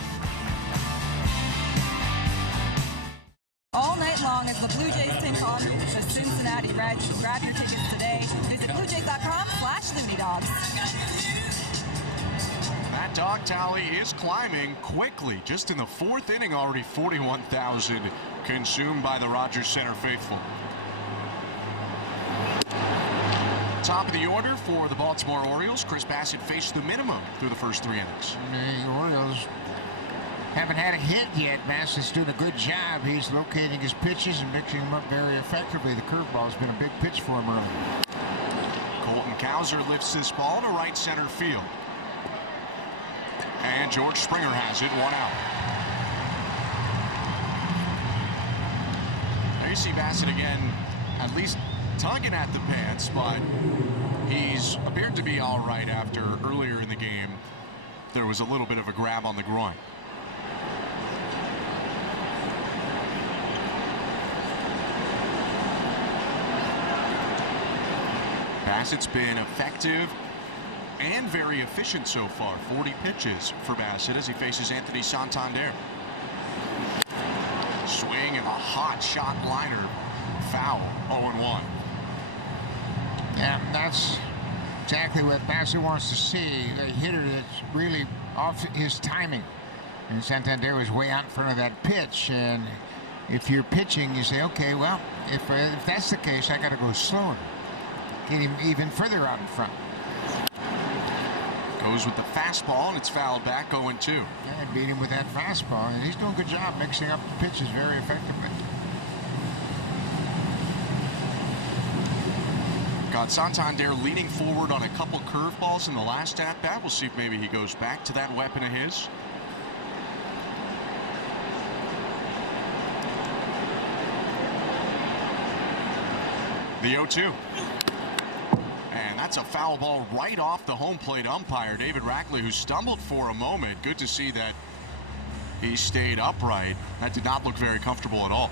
All night long as the Blue Jays take on the Cincinnati Reds. Grab your tickets today. Visit BlueJays.com/LooneyDogs. That dog tally is climbing quickly. Just in the 4th inning already, 41,000 consumed by the Rogers Center faithful. Top of the order for the Baltimore Orioles. Chris Bassett faced the minimum through the first 3 innings. The Orioles haven't had a hit yet. Bassett's doing a good job. He's locating his pitches and mixing them up very effectively. The curveball has been a big pitch for him early. Colton Cowser lifts this ball to right center field. And George Springer has it, 1 out. There you see Bassett again, at least tugging at the pants, but he's appeared to be all right after earlier in the game there was a little bit of a grab on the groin. Bassett's been effective and very efficient so far. 40 pitches for Bassett as he faces Anthony Santander. Swing and hot shot liner. Foul, 0-1. Yeah, that's exactly what Bassett wants to see. A hitter that's really off his timing. And Santander was way out in front of that pitch. And if you're pitching, you say, okay, well, if that's the case, I got to go slower. Get him even further out in front. Goes with the fastball, and it's fouled back, 0-2. Yeah, beat him with that fastball, and he's doing a good job mixing up the pitches very effectively. Got Santander leaning forward on a couple curveballs in the last at-bat. We'll see if maybe he goes back to that weapon of his. The 0-2. And that's a foul ball right off the home plate umpire, David Rackley, who stumbled for a moment. Good to see that he stayed upright. That did not look very comfortable at all.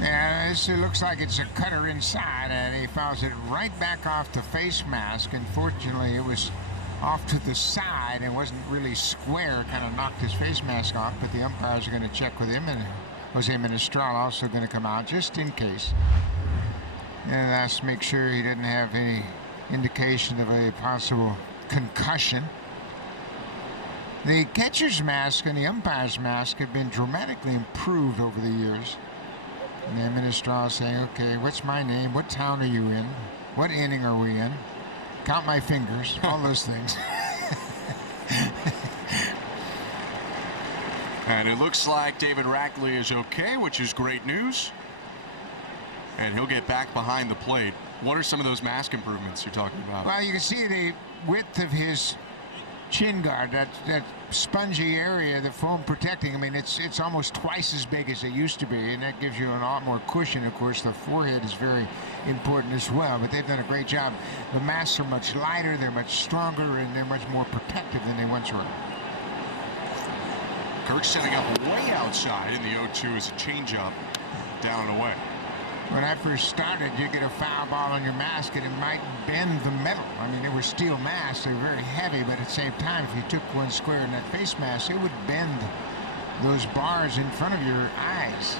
Yeah, it looks like it's a cutter inside, and he fouls it right back off the face mask. Unfortunately, it was off to the side and wasn't really square. Kind of knocked his face mask off, but the umpires are going to check with him, and Jose Menestral also going to come out just in case. And that's to make sure he didn't have any indication of a possible concussion. The catcher's mask and the umpire's mask have been dramatically improved over the years. And then Menestral saying, okay, what's my name? What town are you in? What inning are we in? Count my fingers. All those things. And it looks like David Rackley is okay, which is great news. And he'll get back behind the plate. What are some of those mask improvements you're talking about? Well, you can see the width of his chin guard, that spongy area, the foam protecting. I mean, it's almost twice as big as it used to be, and that gives you a lot more cushion. Of course, the forehead is very important as well, but they've done a great job. The masks are much lighter, they're much stronger, and they're much more protective than they once were. Kirk setting up way outside, and the 0-2 is a changeup down and away. When I first started, you get a foul ball on your mask and it might bend the metal. I mean, they were steel masks, they were very heavy, but at the same time, if you took one square in that face mask, it would bend those bars in front of your eyes.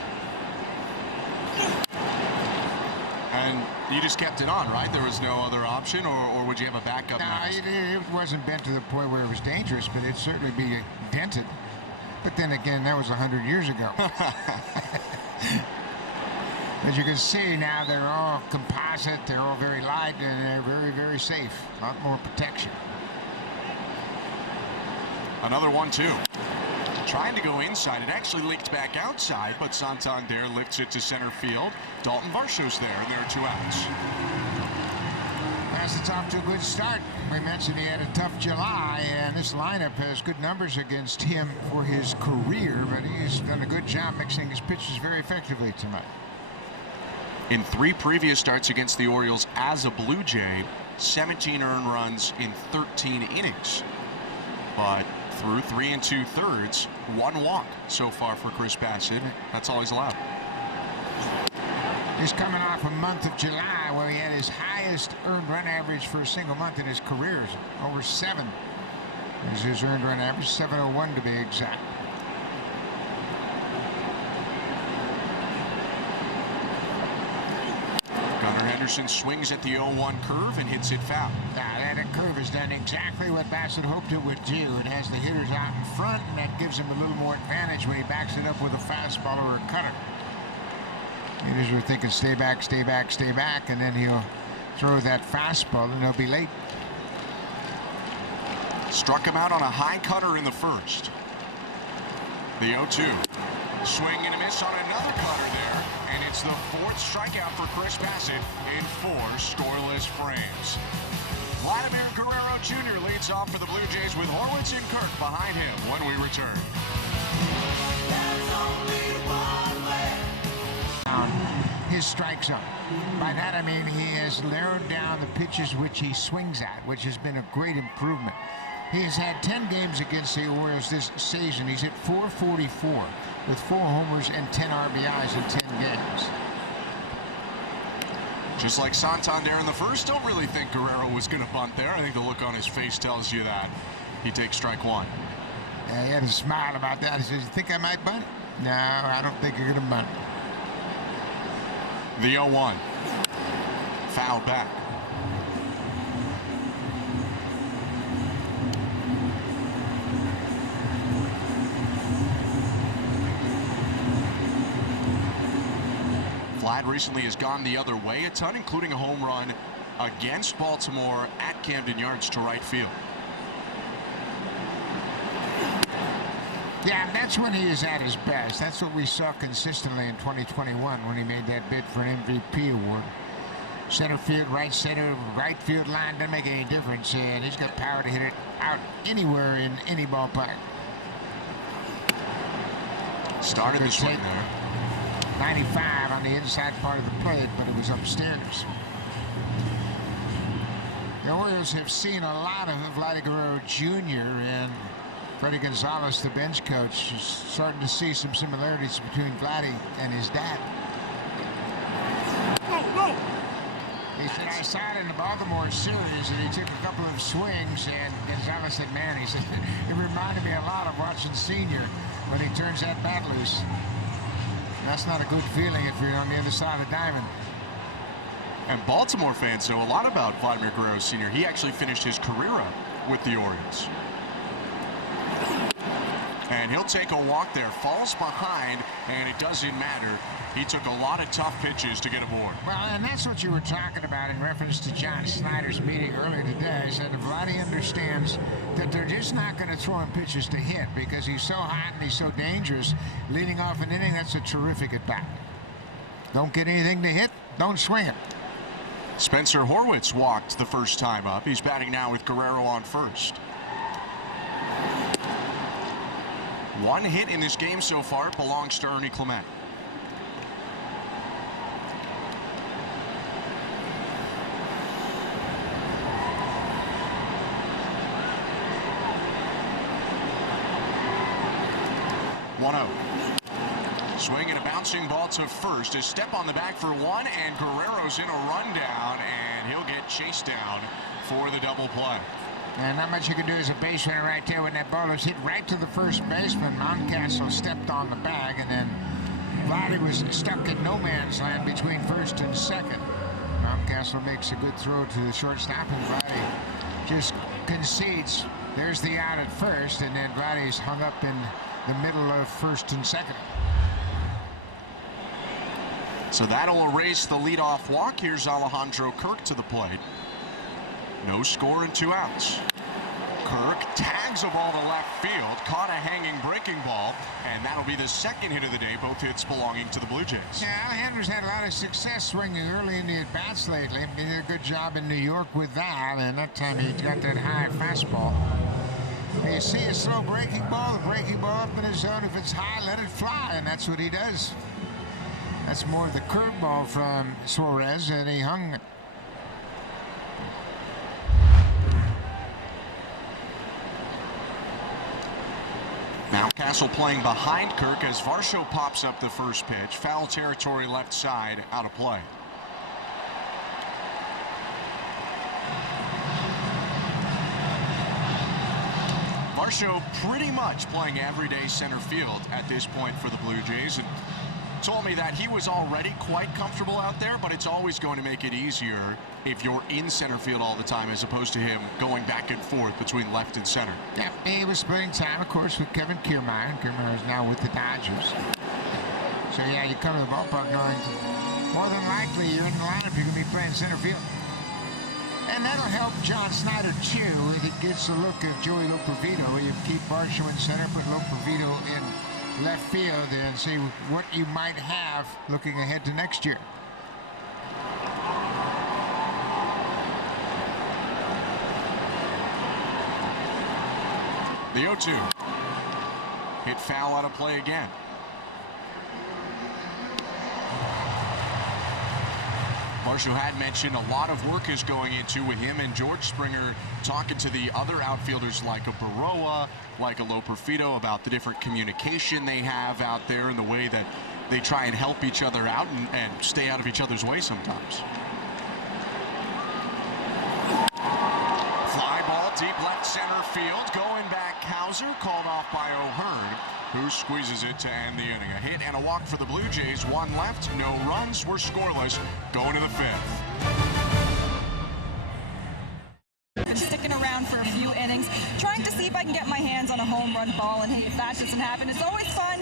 And you just kept it on, right? There was no other option, or would you have a backup mask? It wasn't bent to the point where it was dangerous, but it'd certainly be dented. But then again, that was 100 years ago. As you can see now, they're all composite, they're all very light, and they're very, very safe. A lot more protection. Another 1-2. Trying to go inside. It actually leaked back outside, but Santander lifts it to center field. Dalton Varsho's there, and there are 2 outs. Bassett's off to a good start. We mentioned he had a tough July, and this lineup has good numbers against him for his career, but he's done a good job mixing his pitches very effectively tonight. In 3 previous starts against the Orioles as a Blue Jay, 17 earned runs in 13 innings. But through 3 2/3, 1 walk so far for Chris Bassett. That's all he's allowed. He's coming off a month of July where he had his highest earned run average for a single month in his career. Over 7 is his earned run average, 701 to be exact. Henderson swings at the 0-1 curve and hits it foul. That curve has done exactly what Bassett hoped it would do. It has the hitters out in front, and that gives him a little more advantage when he backs it up with a fastball or a cutter. Hitters were thinking stay back, stay back, stay back, and then he'll throw that fastball and they'll be late. Struck him out on a high cutter in the first. The 0-2. Swing and a miss on another cutter there. And it's the 4th strikeout for Chris Bassett in 4 scoreless frames. Vladimir Guerrero Jr. leads off for the Blue Jays with Horwitz and Kirk behind him when we return. His strike zone. By that I mean he has narrowed down the pitches which he swings at, which has been a great improvement. He has had 10 games against the Orioles this season. He's hit .444 with 4 homers and 10 RBIs in 10 games. Just like Santander in the first, don't really think Guerrero was going to bunt there. I think the look on his face tells you that. He takes strike 1. Yeah, he had a smile about that. He says, "You think I might bunt?" No, I don't think you're going to bunt. The 0-1. Foul back. Vlad recently has gone the other way a ton, including a home run against Baltimore at Camden Yards to right field. Yeah, that's when he is at his best. That's what we saw consistently in 2021 when he made that bid for an MVP award. Center field, right field line, doesn't make any difference, and he's got power to hit it out anywhere in any ballpark. Started this one there. 95 on the inside part of the plate, but it was upstairs. The Orioles have seen a lot of Vladdy Guerrero Jr. and Freddie Gonzalez, the bench coach, is starting to see some similarities between Vladdy and his dad. He said, I saw it in the Baltimore series, and he took a couple of swings, and Gonzalez said, man, he said, it reminded me a lot of watching Senior when he turns that bat loose. That's not a good feeling if you're on the other side of the diamond. And Baltimore fans know a lot about Vladimir Guerrero Sr. He actually finished his career up with the Orioles. And he'll take a walk there, falls behind, and it doesn't matter. He took a lot of tough pitches to get aboard. Well, and that's what you were talking about in reference to John Snyder's meeting earlier today. He said Vladdy understands that they're just not going to throw him pitches to hit because he's so hot and he's so dangerous. Leading off an inning, that's a terrific at-bat. Don't get anything to hit, don't swing it. Spencer Horwitz walked the first time up. He's batting now with Guerrero on first. One hit in this game so far belongs to Ernie Clement. Swing and a bouncing ball to first. A step on the back for one, and Guerrero's in a rundown, and he'll get chased down for the double play. And not much you can do as a base runner right there when that ball was hit right to the first baseman. Mountcastle stepped on the bag, and then Vladdy was stuck in no man's land between first and second. Mountcastle makes a good throw to the shortstop, and Vladdy just concedes. There's the out at first, and then Vladdy's hung up in the middle of first and second. So that'll erase the leadoff walk. Here's Alejandro Kirk to the plate. No score and 2 outs. Kirk tags a ball to left field, caught a hanging breaking ball, and that'll be the second hit of the day, both hits belonging to the Blue Jays. Yeah, Alejandro's had a lot of success swinging early in the at-bats lately. He did a good job in New York with that, and that time he got that high fastball. You see a slow breaking ball, the breaking ball up in his zone. If it's high, let it fly, and that's what he does. That's more of the curveball from Suarez, and he hung it. Now Castle playing behind Kirk as Varsho pops up the first pitch. Foul territory left side, out of play. Varsho pretty much playing everyday center field at this point for the Blue Jays, and told me that he was already quite comfortable out there, but it's always going to make it easier if you're in center field all the time as opposed to him going back and forth between left and center. Yeah, he was splitting time, of course, with Kevin Kiermaier. Kiermaier is now with the Dodgers. So, yeah, you come to the ballpark knowing more than likely you're in the lineup, you're going to be playing center field. And that'll help John Snyder, too. He gets a look at Joey Lopervito. You keep Varsho in center, put Lopervito in left field, and see what you might have looking ahead to next year. The 0-2. Hit foul out of play again. Varsho had mentioned a lot of work is going into with him and George Springer talking to the other outfielders like a Baroa, like a Lopervito about the different communication they have out there and the way that they try and help each other out and stay out of each other's way sometimes. Fly ball deep left center field. Going back, Hauser called off by O'Hearn, who squeezes it to end the inning. A hit and a walk for the Blue Jays. One left, no runs. We're scoreless going to the fifth. Been sticking around for a few innings, trying to see if I can get my hands on a home run ball, and hey, if that doesn't happen, it's always fun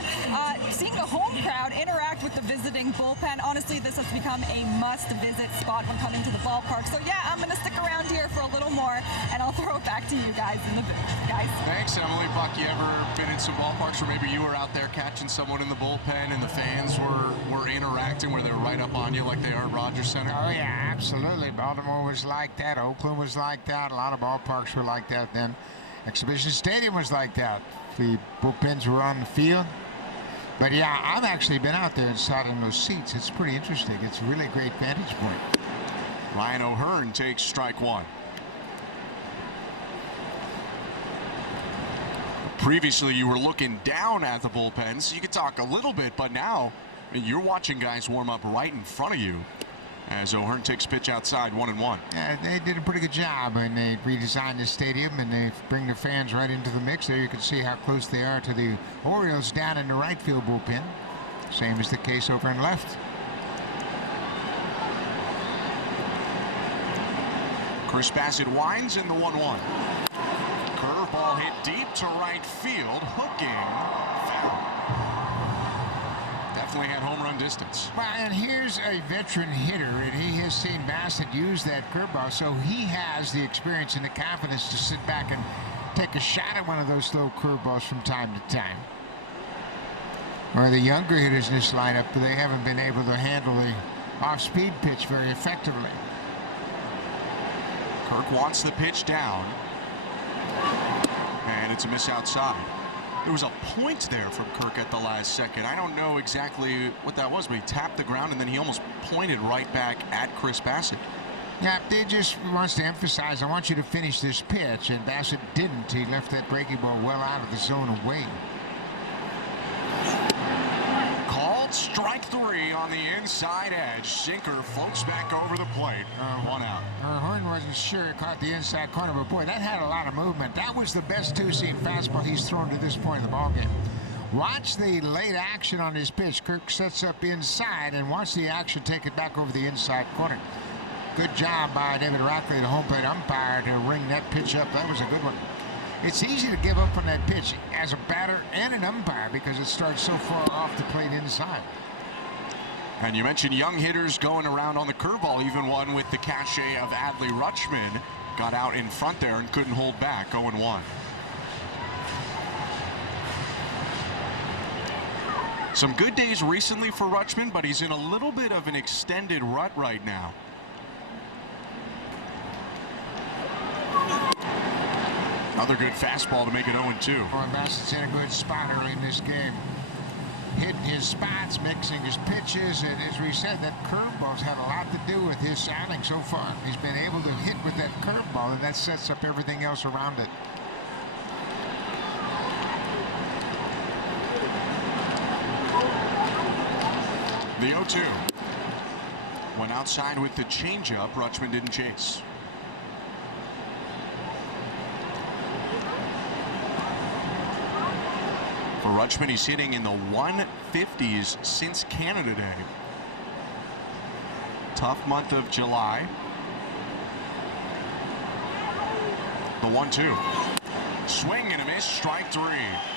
seeing the home crowd interact with the visiting bullpen. Honestly, this has become a must-visit spot when coming to the ballpark. So yeah, I'm going to stick around here for a little more, and I'll throw it back to you guys in the booth. Guys. Thanks, Emily. Buck, you ever been in some ballparks where maybe you were out there catching someone in the bullpen and the fans were interacting, where they were right up on you like they are at Rogers Center? Oh, yeah, absolutely. Baltimore was like that. Oakland was like that. A lot of ballparks were like that then. Exhibition Stadium was like that. The bullpens were on the field. But yeah, I've actually been out there and sat in those seats. It's pretty interesting. It's a really great vantage point. Ryan O'Hearn takes strike one. Previously, you were looking down at the bullpen, so you could talk a little bit, but now you're watching guys warm up right in front of you as O'Hearn takes pitch outside, 1-1. Yeah, they did a pretty good job, and they redesigned the stadium, and they bring the fans right into the mix. There you can see how close they are to the Orioles down in the right field bullpen. Same is the case over in left. Chris Bassett winds in the 1-1. Curveball hit deep to right field, hooking, foul. Definitely had home run distance. Well, and here's a veteran hitter, and he has seen Bassett use that curveball, so he has the experience and the confidence to sit back and take a shot at one of those slow curveballs from time to time. Or the younger hitters in this lineup, they haven't been able to handle the off-speed pitch very effectively. Kirk wants the pitch down, and it's a miss outside. There was a point there from Kirk at the last second. I don't know exactly what that was, but he tapped the ground and then he almost pointed right back at Chris Bassett. Yeah, they just wants to emphasize, I want you to finish this pitch, and Bassett didn't. He left that breaking ball well out of the zone away. Called strike three on the inside edge. Sinker floats back over the plate. One out. O'Hearn wasn't sure it caught the inside corner, but boy, that had a lot of movement. That was the best two-seam fastball he's thrown to this point in the ballgame. Watch the late action on his pitch. Kirk sets up inside and watch the action take it back over the inside corner. Good job by David Rockley, the home plate umpire, to ring that pitch up. That was a good one. It's easy to give up on that pitch as a batter and an umpire because it starts so far off the plate inside. And you mentioned young hitters going around on the curveball, even one with the cachet of Adley Rutschman got out in front there and couldn't hold back. 0-1. Some good days recently for Rutschman, but he's in a little bit of an extended rut right now. Another good fastball to make it 0-2. Boy, Bassett's in a good spot early in this game. Hitting his spots, mixing his pitches, and as we said, that curveball's had a lot to do with his outing so far. He's been able to hit with that curveball, and that sets up everything else around it. The 0-2. Went outside with the changeup. Rutschman didn't chase. For Rutschman, he's hitting in the 150s since Canada Day. Tough month of July. The 1-2. Swing and a miss, strike three.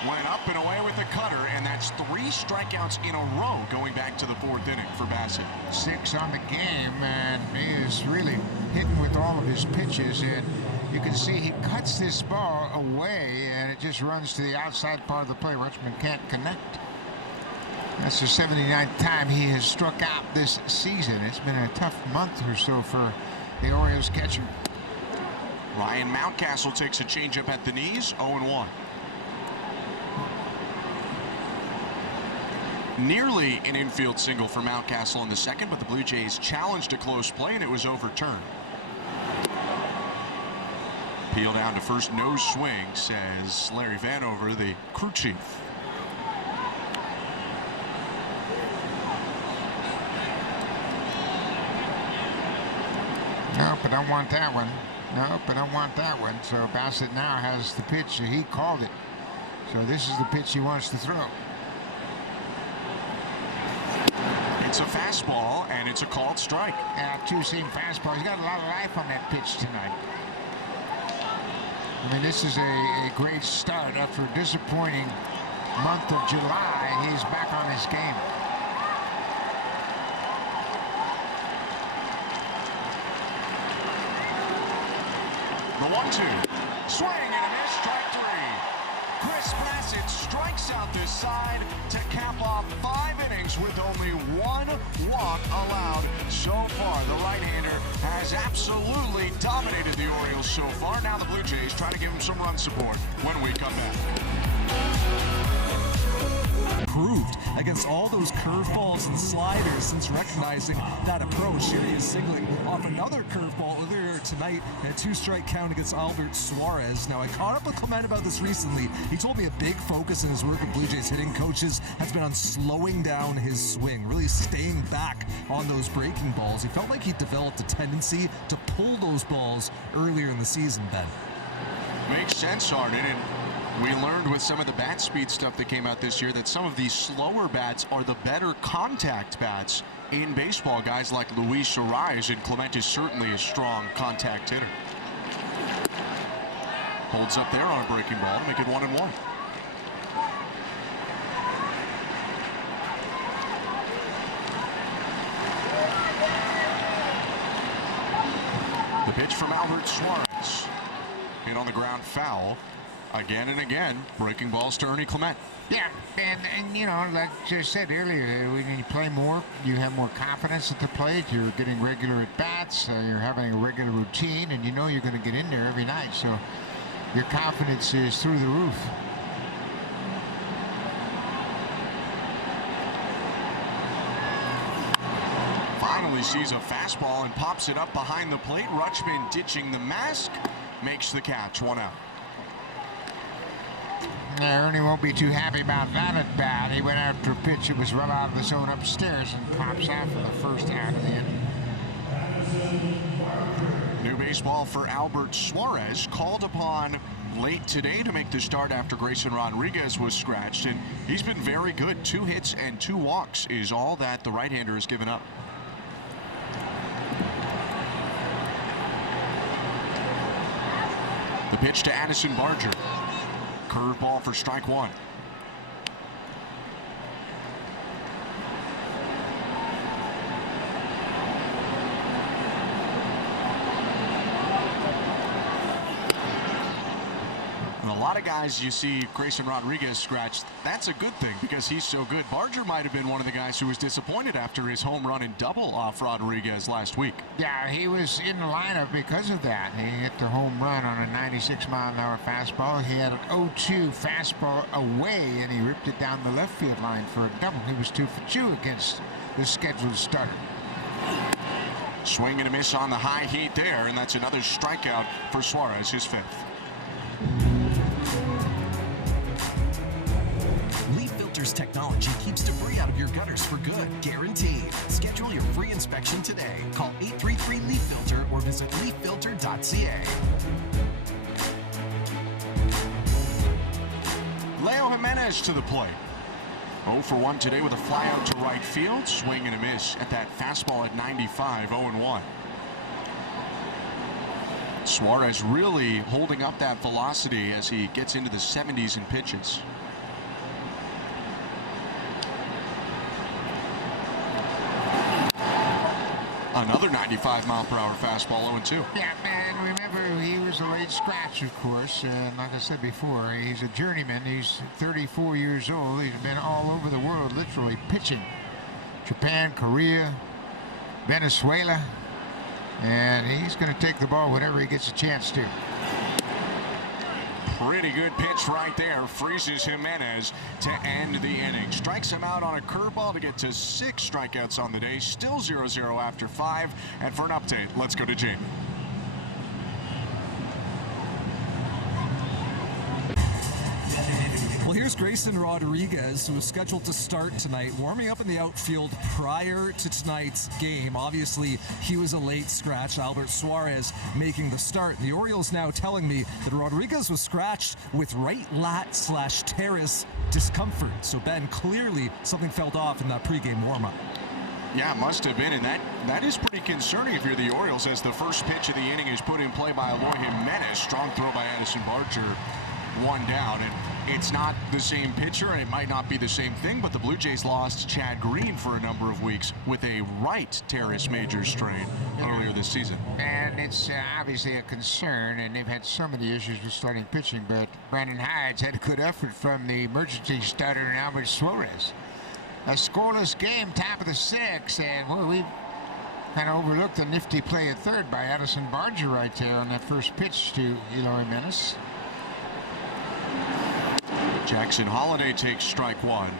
Went up and away with the cutter, and that's 3 strikeouts in a row going back to the 4th inning for Bassett. 6 on the game, and he is really hitting with all of his pitches, and you can see he cuts this ball away, and it just runs to the outside part of the play. Rutschman can't connect. That's the 79th time he has struck out this season. It's been a tough month or so for the Orioles catcher. Ryan Mountcastle takes a changeup at the knees, 0-1. Nearly an infield single for Mountcastle in the second, but the Blue Jays challenged a close play and it was overturned. Peel down to first, no swing, says Larry Vanover, the crew chief. Nope, I don't want that one. Nope, I don't want that one. So Bassett now has the pitch. He called it. So this is the pitch he wants to throw. It's a fastball, and it's a called strike. Yeah, two-seam fastball. He's got a lot of life on that pitch tonight. I mean, this is a great start after a disappointing month of July. He's back on his game. The 1-2. Swing and a miss, strike 3. Chris Bassett strikes out this side to cap off 5 innings with only 1 walk allowed so far. The right-hander has absolutely dominated the Orioles so far. Now the Blue Jays try to give him some run support when we come back. Improved against all those curveballs and sliders since recognizing that approach. Here he is singling off another curveball earlier tonight and a 2-strike count against Albert Suarez. Now, I caught up with Clement about this recently. He told me a big focus in his work with Blue Jays hitting coaches has been on slowing down his swing, really staying back on those breaking balls. He felt like he developed a tendency to pull those balls earlier in the season, Ben. Makes sense, Arden, and we learned with some of the bat speed stuff that came out this year that some of these slower bats are the better contact bats in baseball. Guys like Luis Arias, and Clement is certainly a strong contact hitter. Holds up there on a breaking ball to make it 1-1. The pitch from Albert Suarez. Hit on the ground, foul. Again and again, breaking balls to Ernie Clement. Yeah, and you know, like I said earlier, when you play more, you have more confidence at the plate. You're getting regular at bats. You're having a regular routine, and you know you're going to get in there every night. So your confidence is through the roof. Finally sees a fastball and pops it up behind the plate. Rutschman ditching the mask, makes the catch. 1 out. Yeah, Ernie won't be too happy about that at bat. He went after a pitch that was well out of the zone upstairs and pops out for the first out of the inning. New baseball for Albert Suarez, called upon late today to make the start after Grayson Rodriguez was scratched, and he's been very good. 2 hits and 2 walks is all that the right-hander has given up. The pitch to Addison Barger. Curveball for strike 1. And a lot of guys you see Grayson Rodriguez scratched, that's a good thing because he's so good. Barger might have been one of the guys who was disappointed after his home run and double off Rodriguez last week. Yeah, he was in the lineup because of that. He hit the home run on a 96-mile-an-hour fastball. He had an 0-2 fastball away, and he ripped it down the left field line for a double. He was 2 for 2 against the scheduled starter. Swing and a miss on the high heat there, and that's another strikeout for Suarez, his 5th. Leaf Filter's technology keeps debris out of your gutters for good, guaranteed. Schedule your free inspection today. Call 833-LEAF-FILTER or visit leaffilter.ca. Leo Jimenez to the plate. 0 for 1 today with a fly out to right field. Swing and a miss at that fastball at 95, 0-1. Suarez really holding up that velocity as he gets into the 70s in pitches. Another 95-mile-per-hour fastball, 0-2. Yeah, man, remember, he was a late scratch, of course. Like I said before, he's a journeyman. He's 34 years old. He's been all over the world, literally pitching. Japan, Korea, Venezuela. And he's going to take the ball whenever he gets a chance to. Pretty good pitch right there. Freezes Jimenez to end the inning. Strikes him out on a curveball to get to 6 strikeouts on the day. Still 0-0 after 5. And for an update, let's go to Jamie. Well, here's Grayson Rodriguez, who was scheduled to start tonight, warming up in the outfield prior to tonight's game. Obviously, he was a late scratch. Albert Suarez making the start. The Orioles now telling me that Rodriguez was scratched with right lat/teres discomfort. So, Ben, clearly something felt off in that pregame warm-up. Yeah, it must have been, and that is pretty concerning if you're the Orioles, as the first pitch of the inning is put in play by Eloy Jimenez. Strong throw by Addison Barger. One down, and it's not the same pitcher, and it might not be the same thing, but the Blue Jays lost Chad Green for a number of weeks with a right teres major strain earlier this season. And it's obviously a concern, and they've had so many issues with starting pitching, but Brandon Hydes had a good effort from the emergency starter, Albert Suarez. A scoreless game, top of the sixth, and well, we kind of overlooked a nifty play at third by Addison Barger right there on that first pitch to Eloy Jimenez. Jackson Holliday takes strike one.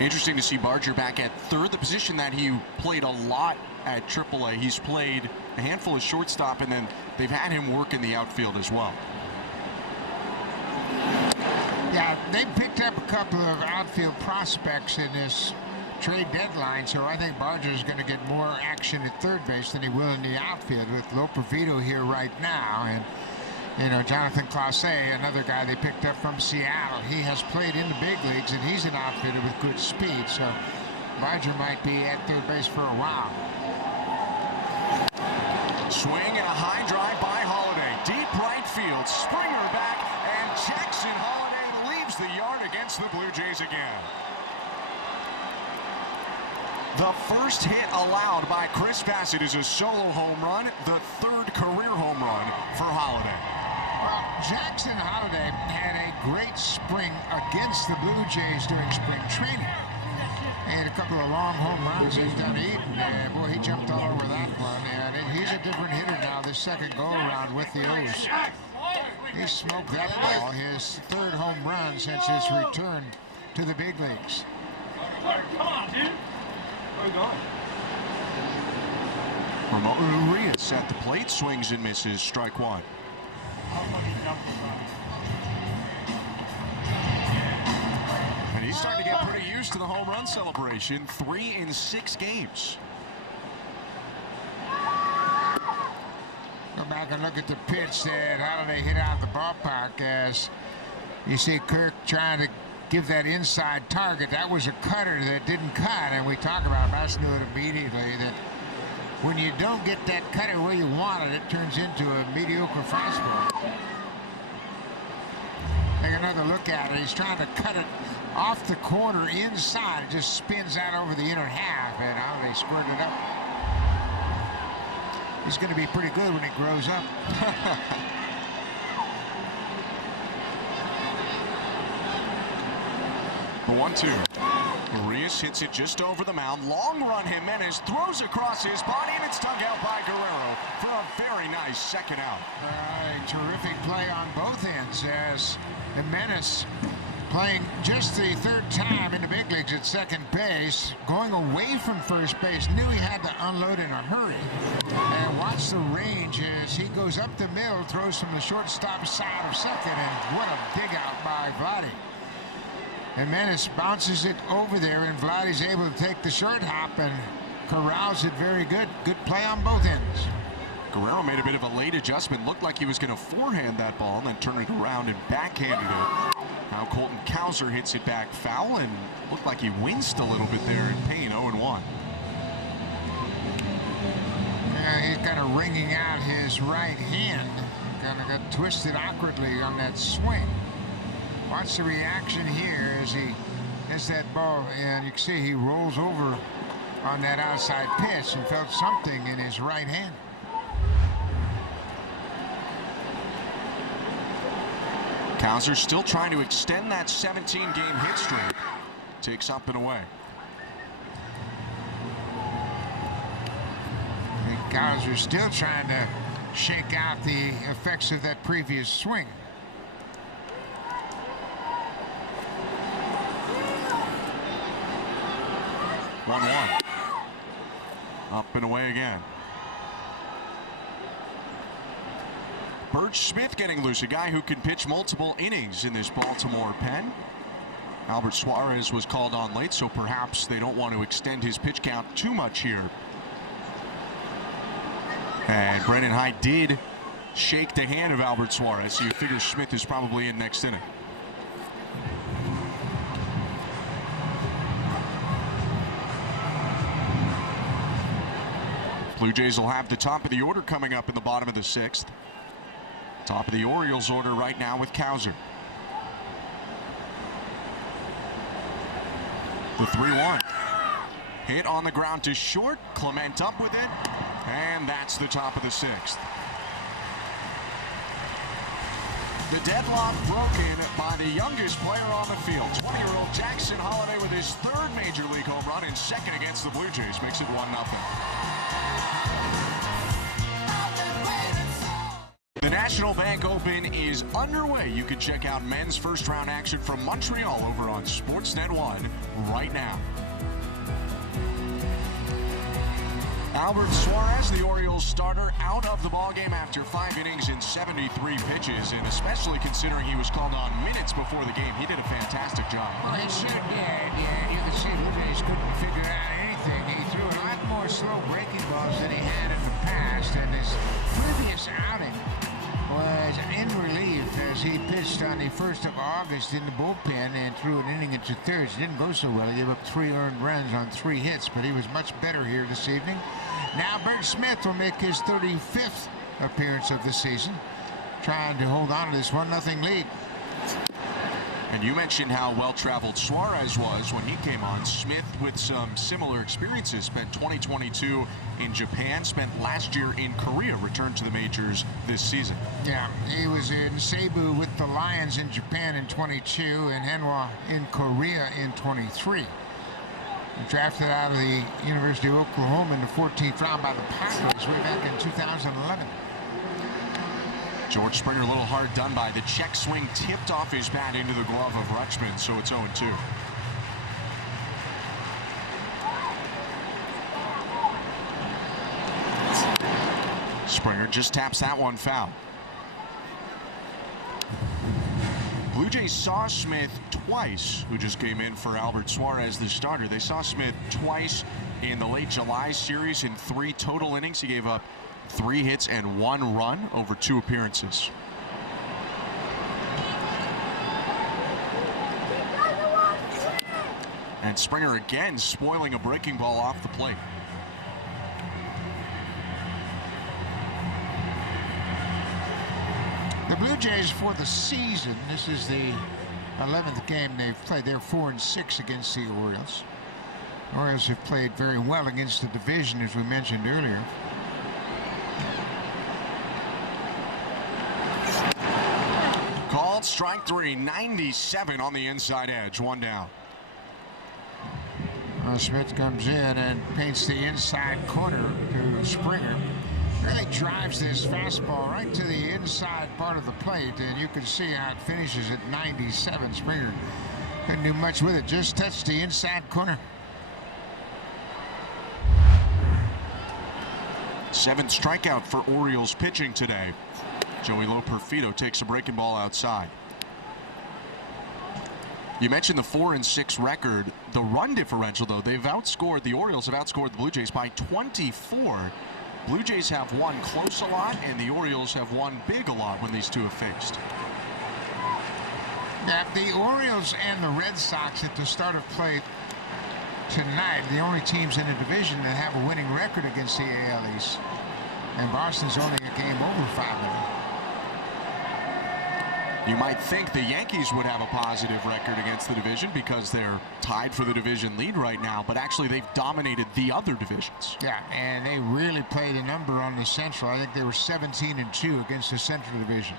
Interesting to see Barger back at third, the position that he played a lot at AAA. He's played a handful of shortstop, and then they've had him work in the outfield as well. Yeah, they picked up a couple of outfield prospects in this trade deadline, so I think Barger's going to get more action at third base than he will in the outfield with Loperfido here right now. And you know, Jonathan Clase, another guy they picked up from Seattle, he has played in the big leagues, and he's an outfielder with good speed, so Barger might be at third base for a while. Swing and a high drive by Holliday. Deep right field. Springer back, and Jackson Holliday leaves the yard against the Blue Jays again. The first hit allowed by Chris Bassitt is a solo home run, the third career home run for Holliday. Well, Jackson Holliday had a great spring against the Blue Jays during spring training. And a couple of long home runs he's done eating. Boy, he jumped all over that one. And he's a different hitter now this second go-around with the O's. He smoked that ball, his third home run since his return to the big leagues. Come on, dude. Ramon Urias at the plate, swings and misses, strike one. And he's starting to get pretty used to the home run celebration. 3 in 6 games. Go back and look at the pitch that Holliday hit out of the ballpark, as you see Kirk trying to give that inside target. That was a cutter that didn't cut, and we talk about Bass knew it immediately that when you don't get that cutter where you want it, it turns into a mediocre fastball. Take another look at it. He's trying to cut it off the corner inside. It just spins out over the inner half, and Holliday squared it up. He's going to be pretty good when he grows up. The 1-2. Urias hits it just over the mound. Long run, Jimenez throws across his body, and it's dug out by Guerrero for a very nice second out. A terrific play on both ends, as Jimenez, playing just the third time in the big leagues at second base, going away from first base, knew he had to unload in a hurry. And watch the range as he goes up the middle, throws from the shortstop side of second, and what a dig out by Vladdy. Jimenez bounces it over there, and Vladdy's able to take the short hop and corrals it very good. Good play on both ends. Guerrero made a bit of a late adjustment. Looked like he was going to forehand that ball and then turn it around and backhanded it. Now Colton Cowser hits it back foul, and looked like he winced a little bit there in pain. 0-1. Yeah, he's kind of wringing out his right hand. Kind of got twisted awkwardly on that swing. Watch the reaction here as he hits that ball, and you can see he rolls over on that outside pitch and felt something in his right hand. Cowser still trying to extend that 17-game hit streak. Takes up and away. Cowser still trying to shake out the effects of that previous swing. Up and away again. Burch Smith getting loose, a guy who can pitch multiple innings in this Baltimore pen. Albert Suarez was called on late, so perhaps they don't want to extend his pitch count too much here. And Brendan Hyde did shake the hand of Albert Suarez, so you figure Smith is probably in next inning. Blue Jays will have the top of the order coming up in the bottom of the 6th. Top of the Orioles order right now with Cowser. The 3-1. Hit on the ground to short. Clement up with it. And that's the top of the 6th. The deadlock broken by the youngest player on the field. 20-year-old Jackson Holliday with his 3rd major league home run and 2nd against the Blue Jays. Makes it 1-0. The National Bank Open is underway. You can check out men's first-round action from Montreal over on Sportsnet 1 right now. Albert Suarez, the Orioles starter, out of the ballgame after 5 innings and 73 pitches, and especially considering he was called on minutes before the game, he did a fantastic job. Well, he sure did. Yeah, you can see Blue Jays couldn't figure out anything. He threw a lot more slow breaking balls than he had in the past, and his previous outing was in relief as he pitched on the 1st of August in the bullpen and threw an inning into thirds. It didn't go so well. He gave up 3 earned runs on 3 hits, but he was much better here this evening. Now Burch Smith will make his 35th appearance of the season, trying to hold on to this 1-0 lead. And you mentioned how well-traveled Suarez was when he came on. Smith, with some similar experiences, spent 2022 in Japan, spent last year in Korea, returned to the majors this season. Yeah, he was in Cebu with the Lions in Japan in 22 and Hanwha in Korea in 23. Drafted out of the University of Oklahoma in the 14th round by the Pirates way back in 2011. George Springer a little hard done by. The check swing tipped off his bat into the glove of Rutschman, so it's 0-2. Springer just taps that one foul. Blue Jays saw Smith twice, who just came in for Albert Suarez, the starter. They saw Smith twice in the late July series in 3 total innings. He gave up 3 hits and 1 run over 2 appearances. And Springer again spoiling a breaking ball off the plate. The Blue Jays for the season, this is the 11th game they've played. They're 4-6 against the Orioles. The Orioles have played very well against the division, as we mentioned earlier. Called strike 3, 97 on the inside edge, 1 down. Smith comes in and paints the inside corner to Springer. Really drives this fastball right to the inside part of the plate, and you can see how it finishes at 97. Springer couldn't do much with it, just touched the inside corner. 7th strikeout for Orioles pitching today. Joey Loperfido takes a breaking ball outside. You mentioned the 4-6 record. The run differential, though, the Orioles have outscored the Blue Jays by 24. Blue Jays have won close a lot, and the Orioles have won big a lot when these two have faced. Yeah, the Orioles and the Red Sox at the start of play tonight, the only teams in the division that have a winning record against the AL East. And Boston's only a game over 500. You might think the Yankees would have a positive record against the division because they're tied for the division lead right now, but actually they've dominated the other divisions. Yeah, and they really played a number on the Central. I think they were 17-2 against the Central Division.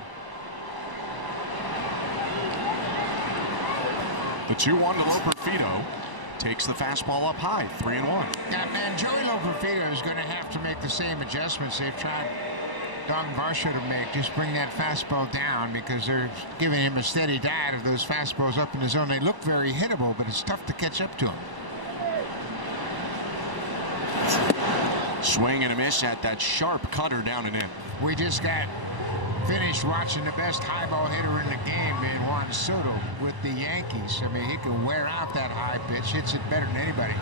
The 2-1 to Loperfido takes the fastball up high, 3-1. Yeah, man, Joey Loperfido is going to have to make the same adjustments they've tried Don Varsho to make. Just bring that fastball down because they're giving him a steady diet of those fastballs up in the zone. They look very hittable, but it's tough to catch up to him. Swing and a miss at that sharp cutter down and in. We just got finished watching the best high ball hitter in the game in Juan Soto with the Yankees. I mean, he can wear out that high pitch, hits it better than anybody.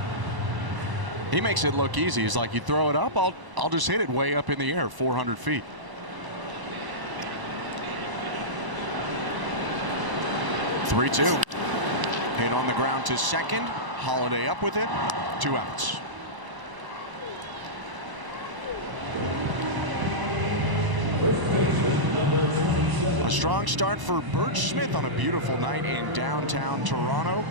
He makes it look easy. He's like, you throw it up, I'll just hit it way up in the air, 400 feet. Three-two. Hit on the ground to second. Holiday up with it. 2 outs. A strong start for Birch Smith on a beautiful night in downtown Toronto.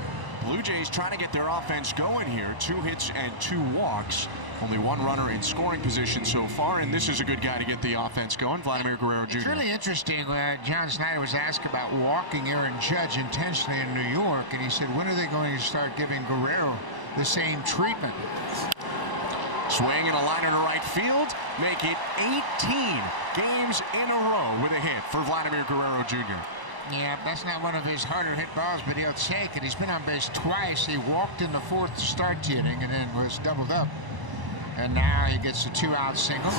Blue Jays trying to get their offense going here. 2 hits and 2 walks. Only 1 runner in scoring position so far, and this is a good guy to get the offense going, Vladimir Guerrero Jr. It's really interesting. John Snyder was asked about walking Aaron Judge intentionally in New York, and he said, when are they going to start giving Guerrero the same treatment? Swing and a liner to right field. Make it 18 games in a row with a hit for Vladimir Guerrero Jr. Yeah, that's not one of his harder hit balls, but he'll take it. He's been on base twice. He walked in the 4th start inning and then was doubled up. And now he gets a 2-out single.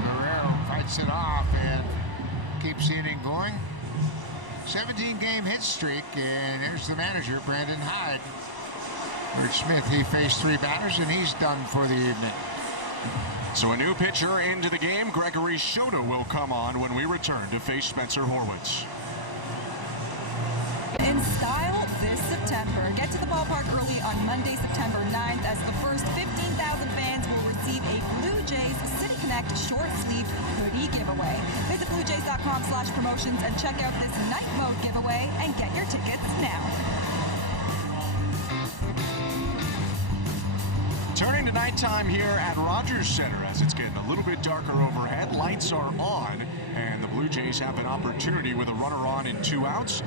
Guerrero fights it off and keeps the inning going. 17-game hit streak, and there's the manager, Brandon Hyde. Birch Smith, he faced 3 batters, and he's done for the evening. So a new pitcher into the game. Gregory Soto will come on when we return to face Spencer Horwitz. In style this September. Get to the ballpark early on Monday, September 9th, as the first 15,000 fans will receive a Blue Jays City Connect short sleeve hoodie giveaway. Visit BlueJays.com/promotions and check out this night mode giveaway and get your tickets now. Turning to nighttime here at Rogers Center as it's getting a little bit darker overhead. Lights are on, and the Blue Jays have an opportunity with a runner on and 2 outs.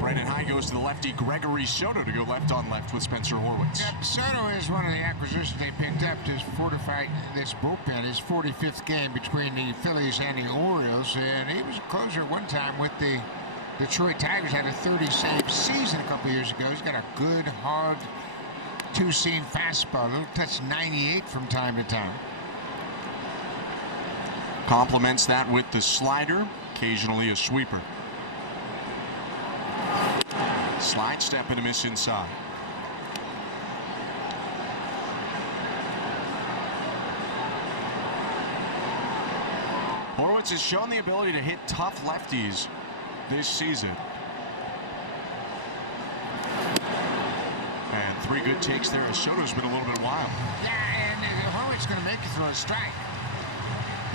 Brandon Hyde goes to the lefty Gregory Soto to go left on left with Spencer Horwitz. Yep, Soto is one of the acquisitions they picked up to fortify this bullpen. His 45th game between the Phillies and the Orioles, and he was a closer one time with the Detroit Tigers. Had a 30-save season a couple years ago. He's got a good, hard, 2-seam fastball. A little touch 98 from time to time. Complements that with the slider, occasionally a sweeper. Slide step and a miss inside. Horwitz has shown the ability to hit tough lefties this season. And 3 good takes there. Soto's been a little bit wild. Yeah, and Horwitz going to make you throw a strike.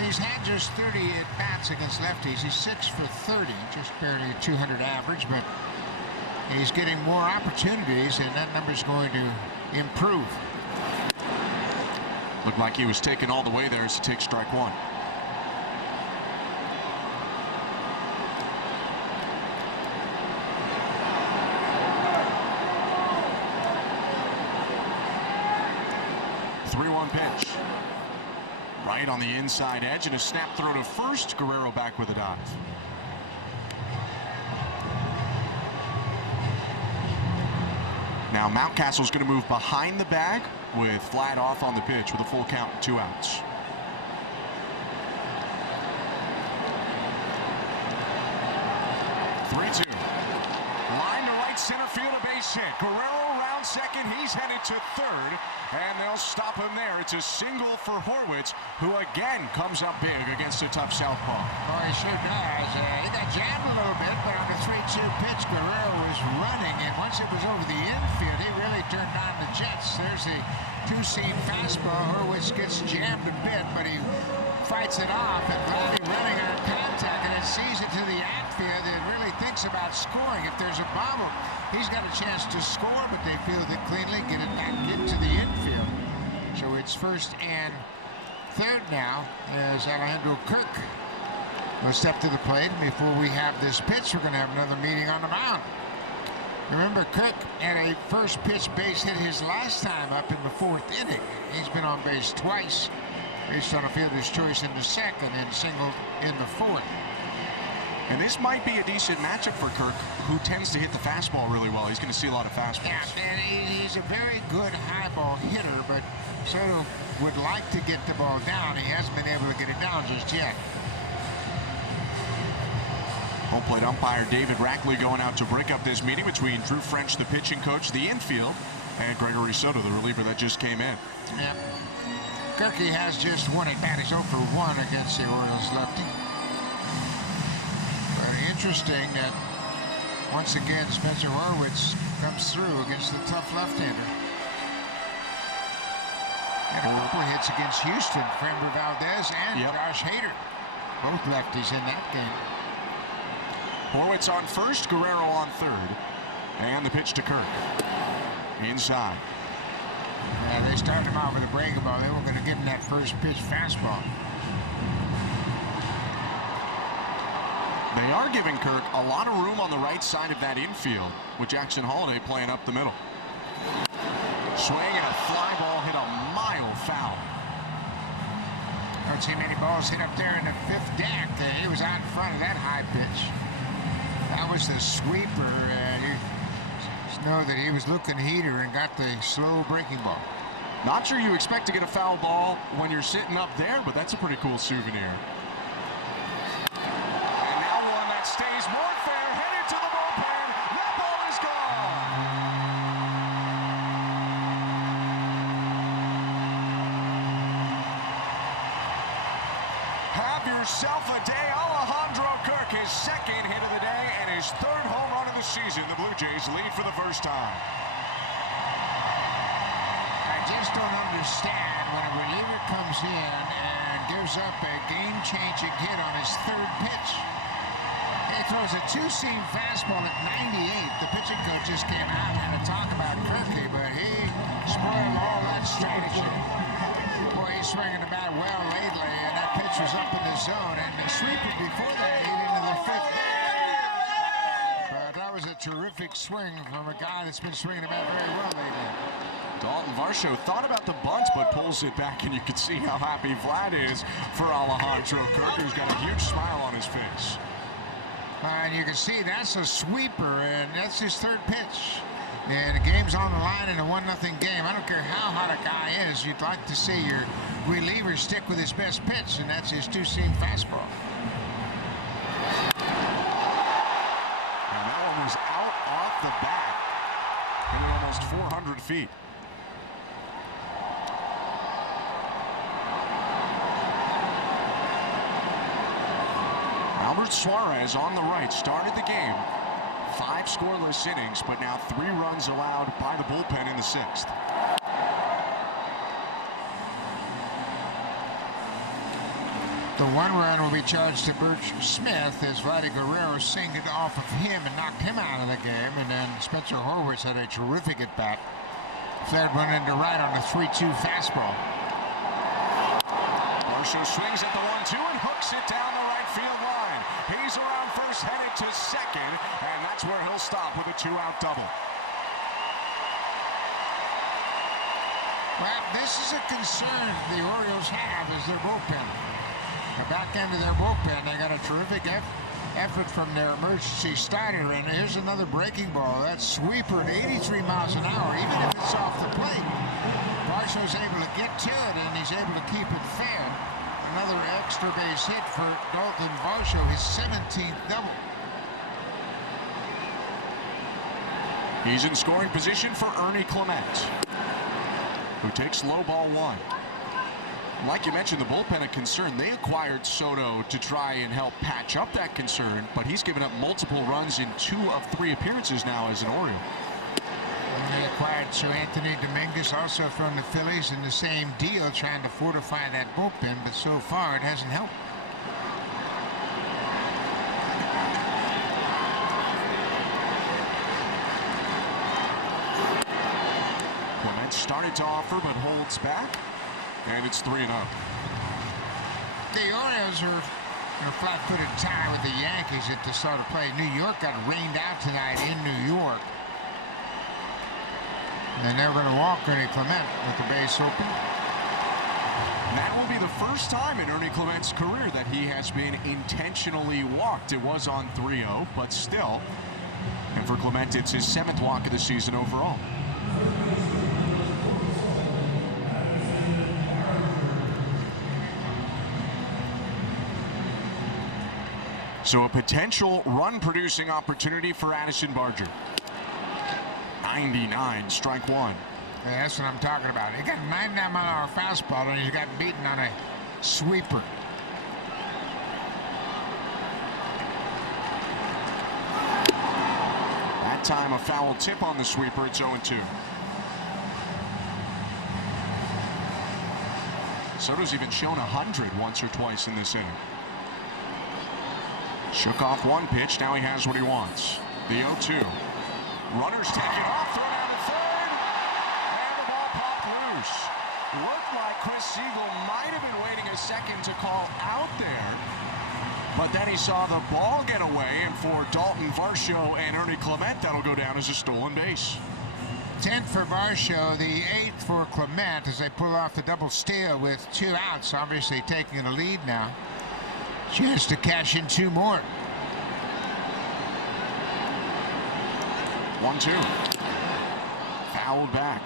He's had just 30 at-bats against lefties. He's 6 for 30, just barely a 200 average, but he's getting more opportunities, and that number's going to improve. Looked like he was taken all the way there as he takes strike 1. Pitch. Right on the inside edge and a snap throw to first. Guerrero back with a dive. Now Mountcastle's going to move behind the bag with Vlad off on the pitch with a full count and 2 outs. Three-two. Line to right center field, a base hit. Guerrero around second. He's headed to third, and they'll stop him there. It's a single for Horwitz, who again comes up big against a tough southpaw. Oh, he sure does. He got jammed a little bit, but on the 3-2 pitch, Guerrero was running, and once it was over the infield, he really turned on the jets. There's the 2-seam fastball. Horwitz gets jammed a bit, but he fights it off, and Vladdy running on contact, and it sees it to the outfield and really thinks about scoring. If there's a bobble, he's got a chance to score, but they field it cleanly, get it back into the infield. So it's first and third now as Alejandro Kirk will step to the plate. And before we have this pitch, we're going to have another meeting on the mound. Remember, Kirk had a first pitch base hit his last time up in the 4th inning. He's been on base twice, based on a fielder's choice in the 2nd and singled in the 4th. And this might be a decent matchup for Kirk, who tends to hit the fastball really well. He's going to see a lot of fastballs. Yeah, and he's a very good high ball hitter, but Soto would like to get the ball down. He hasn't been able to get it down just yet. Home plate umpire David Rackley going out to break up this meeting between Drew French, the pitching coach, the infield, and Gregory Soto, the reliever that just came in. Yep. Kirky has just one at bat. He's 0 for 1 against the Orioles lefty. Very interesting that once again Spencer Horwitz comes through against the tough left-hander. And a couple of hits against Houston, Framber Valdez and Josh Hader. Both lefties in that game. Horwitz on first, Guerrero on third. And the pitch to Kirk. Inside. Yeah, they started him out with a breaking ball. They weren't going to give him that first pitch fastball. They are giving Kirk a lot of room on the right side of that infield, with Jackson Holliday playing up the middle. Swing and a fly ball hit a mile foul. Don't see many balls hit up there in the 5th deck. He was out in front of that high pitch. That was the sweeper. You know that he was looking heater and got the slow breaking ball. Not sure you expect to get a foul ball when you're sitting up there, but that's a pretty cool souvenir. And now one that stays more fair, headed to the bullpen. That ball is gone. Have yourself a day. Alejandro Kirk, his 2nd hit of the day and his 3rd home run of the season. The Blue Jays lead for the first time. I just don't understand when a reliever comes in and gives up a game-changing hit on his 3rd pitch. He throws a 2-seam fastball at 98. The pitching coach just came out and talk about Kirky, but he spoiled all that strategy. Boy, he's swinging the bat well lately, and that pitch was up in the zone, and the sweeper before that ate into the 5th. But that was a terrific swing from a guy that's been swinging the bat very well lately. Dalton Varsho thought about the bunt, but pulls it back, and you can see how happy Vlad is for Alejandro Kirk, who's got a huge smile on his face. And you can see that's a sweeper, and that's his 3rd pitch. And the game's on the line in a 1-0 game. I don't care how hot a guy is, you'd like to see your reliever stick with his best pitch, and that's his 2-seam fastball. And that one was out off the bat, hitting almost 400 feet. Albert Suarez on the right started the game. 5 scoreless innings, but now 3 runs allowed by the bullpen in the 6th. The 1 run will be charged to Birch Smith as Vladdy Guerrero singled off of him and knocked him out of the game. And then Spencer Horwitz had a terrific at bat. Flared one into right on a 3-2 fastball. Varsho swings at the 1-2 and hooks it down the right field line. He's around first, headed to second, and that's where he'll stop with a 2-out double. Well, this is a concern the Orioles have is their bullpen. The back end of their bullpen, they got a terrific effort from their emergency starter, and here's another breaking ball. That sweeper at 83 miles an hour, even if it's off the plate. Varsho's able to get to it, and he's able to keep it fair. Another extra base hit for Dalton Varsho, his 17th double. He's in scoring position for Ernie Clement, who takes low ball 1. Like you mentioned, the bullpen a concern. They acquired Soto to try and help patch up that concern, but he's given up multiple runs in 2 of 3 appearances now as an Oriole. And they acquired Sir Anthony Dominguez also from the Phillies in the same deal, trying to fortify that bullpen, but so far it hasn't helped. Clement started to offer but holds back. And it's 3-0. The Orioles are in a flat-footed tie with the Yankees at the start of play. New York got rained out tonight in New York. And they're going to walk Ernie Clement with the base open. That will be the first time in Ernie Clement's career that he has been intentionally walked. It was on 3-0, but still. And for Clement, it's his 7th walk of the season overall. So a potential run-producing opportunity for Addison Barger. 99, strike one. Yeah, that's what I'm talking about. He got 99-mile-an-hour fastball, and he's got beaten on a sweeper. That time a foul tip on the sweeper. It's 0-2. Soto's even shown 100 once or twice in this inning. Shook off one pitch. Now he has what he wants. The 0-2. Runners take it off. Throw down to third. And the ball popped loose. Looked like Chris Siegel might have been waiting a second to call out there. But then he saw the ball get away. And for Dalton Varsho and Ernie Clement, that'll go down as a stolen base. 10th for Varsho, the 8th for Clement as they pull off the double steal with 2 outs. Obviously taking the lead now. Chance to cash in 2 more. 1-2. Fouled back.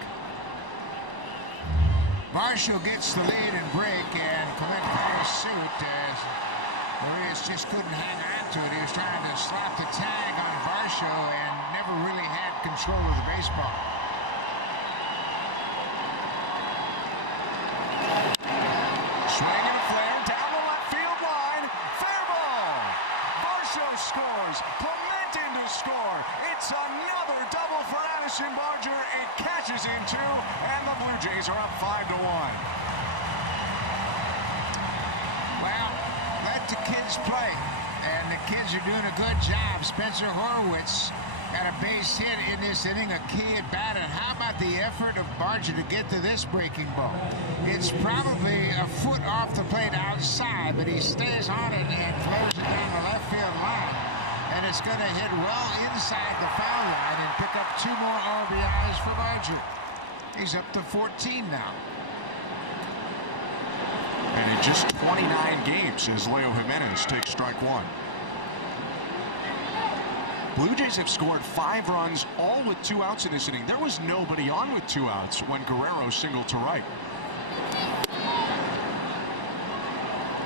Marshall gets the lead and break, and Clement follows suit as Arias just couldn't hang on to it. He was trying to slap the tag on Varsho and never really had control of the baseball. Swing and a flare down the left field line. Fair ball. Varsho scores. Clement in to score. It's another double for Addison Barger. It catches in 2, and the Blue Jays are up 5-1. Well, let the kids play, and the kids are doing a good job. Spencer Horwitz got a base hit in this inning, a key at bat, and how about the effort of Barger to get to this breaking ball? It's probably a foot off the plate outside, but he stays on it and throws it down the left field line, and it's going to hit well inside the foul line and pick up 2 more RBIs for Barger. He's up to 14 now. And in just 29 games as Leo Jimenez takes strike 1. Blue Jays have scored 5 runs, all with 2 outs in this inning. There was nobody on with 2 outs when Guerrero singled to right.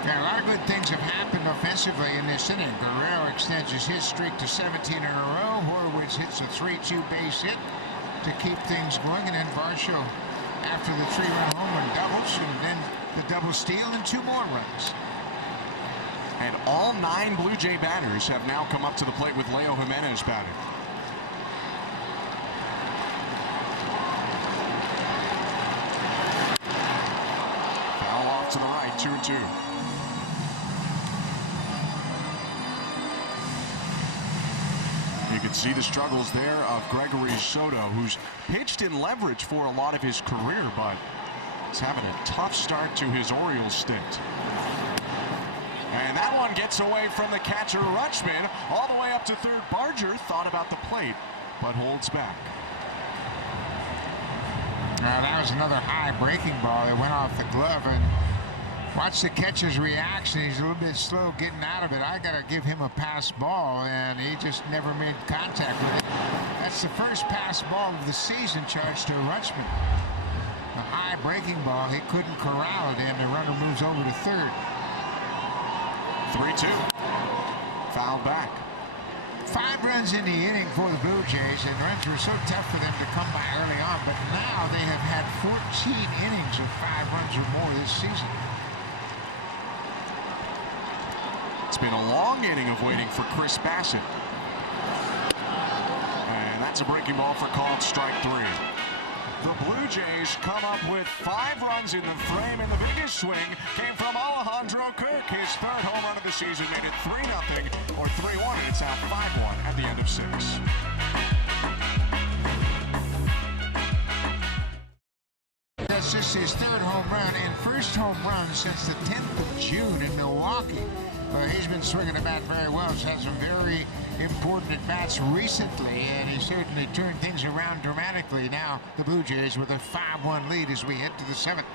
Yeah, a lot of good things have happened offensively in this inning. Guerrero extends his hit streak to 17 in a row. Horwitz hits a 3-2 base hit to keep things going. And then Varsho, after the 3-run home run, doubles, and then the double steal and 2 more runs. And all 9 Blue Jay batters have now come up to the plate with Leo Jimenez batting. Foul off to the right, 2-2. You can see the struggles there of Gregory Soto, who's pitched in leverage for a lot of his career, but he's having a tough start to his Orioles stint. And that one gets away from the catcher, Rutschman, all the way up to third. Barger thought about the plate, but holds back. Now that was another high breaking ball. It went off the glove, and watch the catcher's reaction. He's a little bit slow getting out of it. I got to give him a pass ball, and he just never made contact with it. That's the first pass ball of the season charged to Rutschman. A high breaking ball. He couldn't corral it, and the runner moves over to third. 3-2. Foul back. 5 runs in the inning for the Blue Jays, and runs were so tough for them to come by early on, but now they have had 14 innings of 5 runs or more this season. It's been a long inning of waiting for Chris Bassett. And that's a breaking ball for called strike 3. The Blue Jays come up with 5 runs in the frame, and the biggest swing came from Alejandro Kirk. His 3rd home run of the season made it 3-0 or 3-1, and it's out 5-1 at the end of 6. That's just his 3rd home run and first home run since the 10th of June in Milwaukee. He's been swinging the bat very well. He's had some very important at-bats recently, and he certainly turned things around dramatically. Now the Blue Jays with a 5-1 lead as we head to the 7th.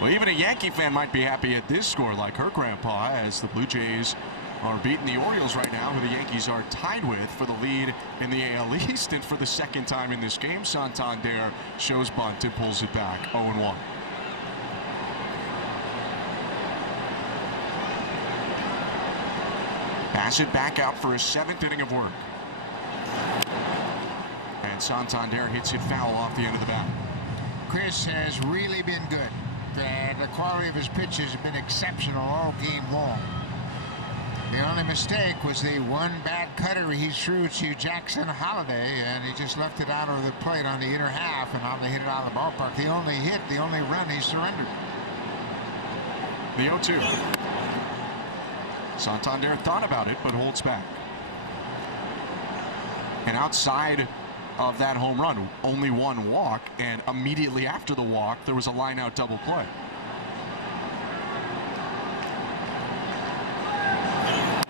Well, even a Yankee fan might be happy at this score, like her grandpa, as the Blue Jays are beating the Orioles right now, who the Yankees are tied with for the lead in the AL East. And for the second time in this game, Santander shows bunt and pulls it back 0-1. Bassett back out for his 7th inning of work. And Santander hits it foul off the end of the bat. Chris has really been good. The quality of his pitches have been exceptional all game long. The only mistake was the one bad cutter he threw to Jackson Holiday, and he just left it out of the plate on the inner half, and now they hit it out of the ballpark. The only hit, the only run, he surrendered. The 0-2. Santander thought about it, but holds back. And outside of that home run, only one walk, and immediately after the walk, there was a line-out double play.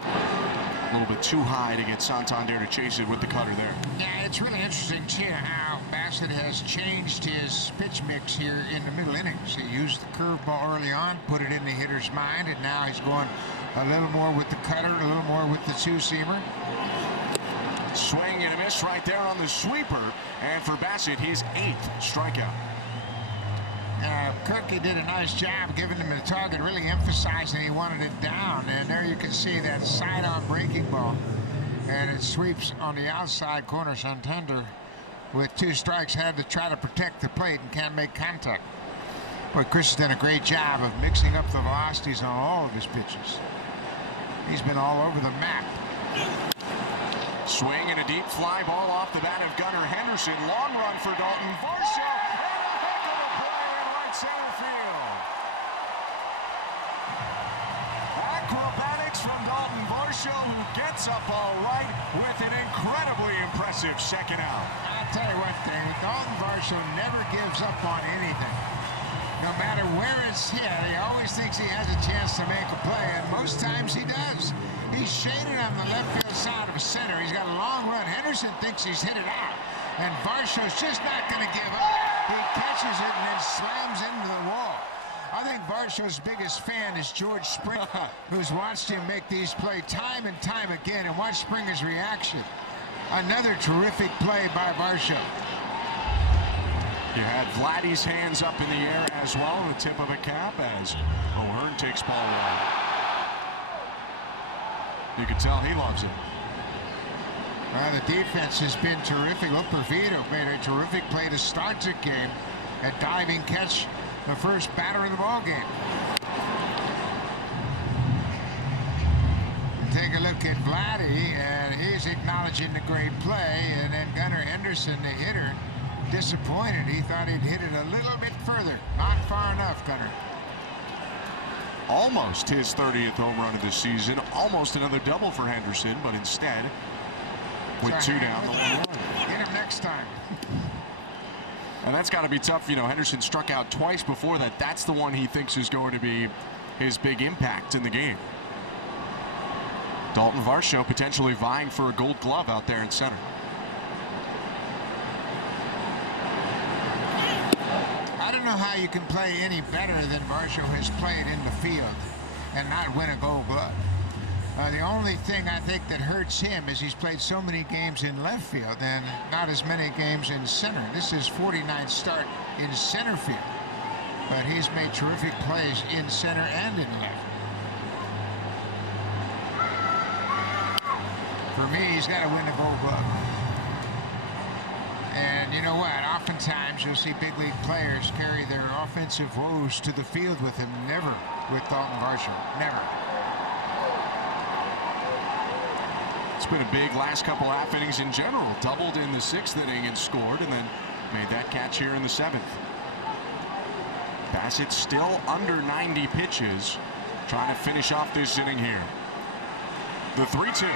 A little bit too high to get Santander to chase it with the cutter there. Yeah, it's really interesting, too, how Bassett has changed his pitch mix here in the middle innings. He used the curveball early on, put it in the hitter's mind, and now he's going a little more with the cutter, a little more with the two-seamer. Swing and a miss right there on the sweeper, and for Bassett, his 8th strikeout. Kirky did a nice job giving him the target, really emphasizing he wanted it down, and there you can see that side-on breaking ball, and it sweeps on the outside corner. Santander, with 2 strikes, had to try to protect the plate and can't make contact. Boy, Chris has done a great job of mixing up the velocities on all of his pitches. He's been all over the map. Swing and a deep fly ball off the bat of Gunnar Henderson. Long run for Dalton Varsho. And a heck of a play in right center field. Acrobatics from Dalton Varsho, who gets up all right with an incredibly impressive second out. I'll tell you what, David, Dalton Varsho never gives up on anything. No matter where it's hit, he always thinks he has a chance to make a play, and most times he does. He's shaded on the left field side of center. He's got a long run. Henderson thinks he's hit it out, and Varsho's just not going to give up. He catches it and then slams into the wall. I think Varsho's biggest fan is George Springer, who's watched him make these plays time and time again, and watch Springer's reaction. Another terrific play by Varsho. You had Vladdy's hands up in the air as well, the tip of a cap as O'Hearn takes ball wide. You can tell he loves it. The defense has been terrific. Look, Perfito made a terrific play to start the game. A diving catch, the first batter of the ball game. Take a look at Vladdy, and he's acknowledging the great play. And then Gunnar Henderson, the hitter, disappointed. He thought he'd hit it a little bit further. Not far enough, Gunnar. Almost his 30th home run of the season. Almost another double for Henderson, but instead, with 2 down, the 1 run. Get him next time. And that's got to be tough. You know, Henderson struck out twice before that. That's the one he thinks is going to be his big impact in the game. Dalton Varsho potentially vying for a Gold Glove out there in center. I don't know how you can play any better than Varsho has played in the field and not win a Gold Glove. The only thing I think that hurts him is he's played so many games in left field and not as many games in center. This is his 49th start in center field, but he's made terrific plays in center and in left. For me, he's got to win the Gold Glove. And you know what? Oftentimes you'll see big league players carry their offensive woes to the field with them. Never with Dalton Varsho. Never. It's been a big last couple half innings in general. Doubled in the 6th inning and scored, and then made that catch here in the 7th. Bassett still under 90 pitches, trying to finish off this inning here. The 3-2.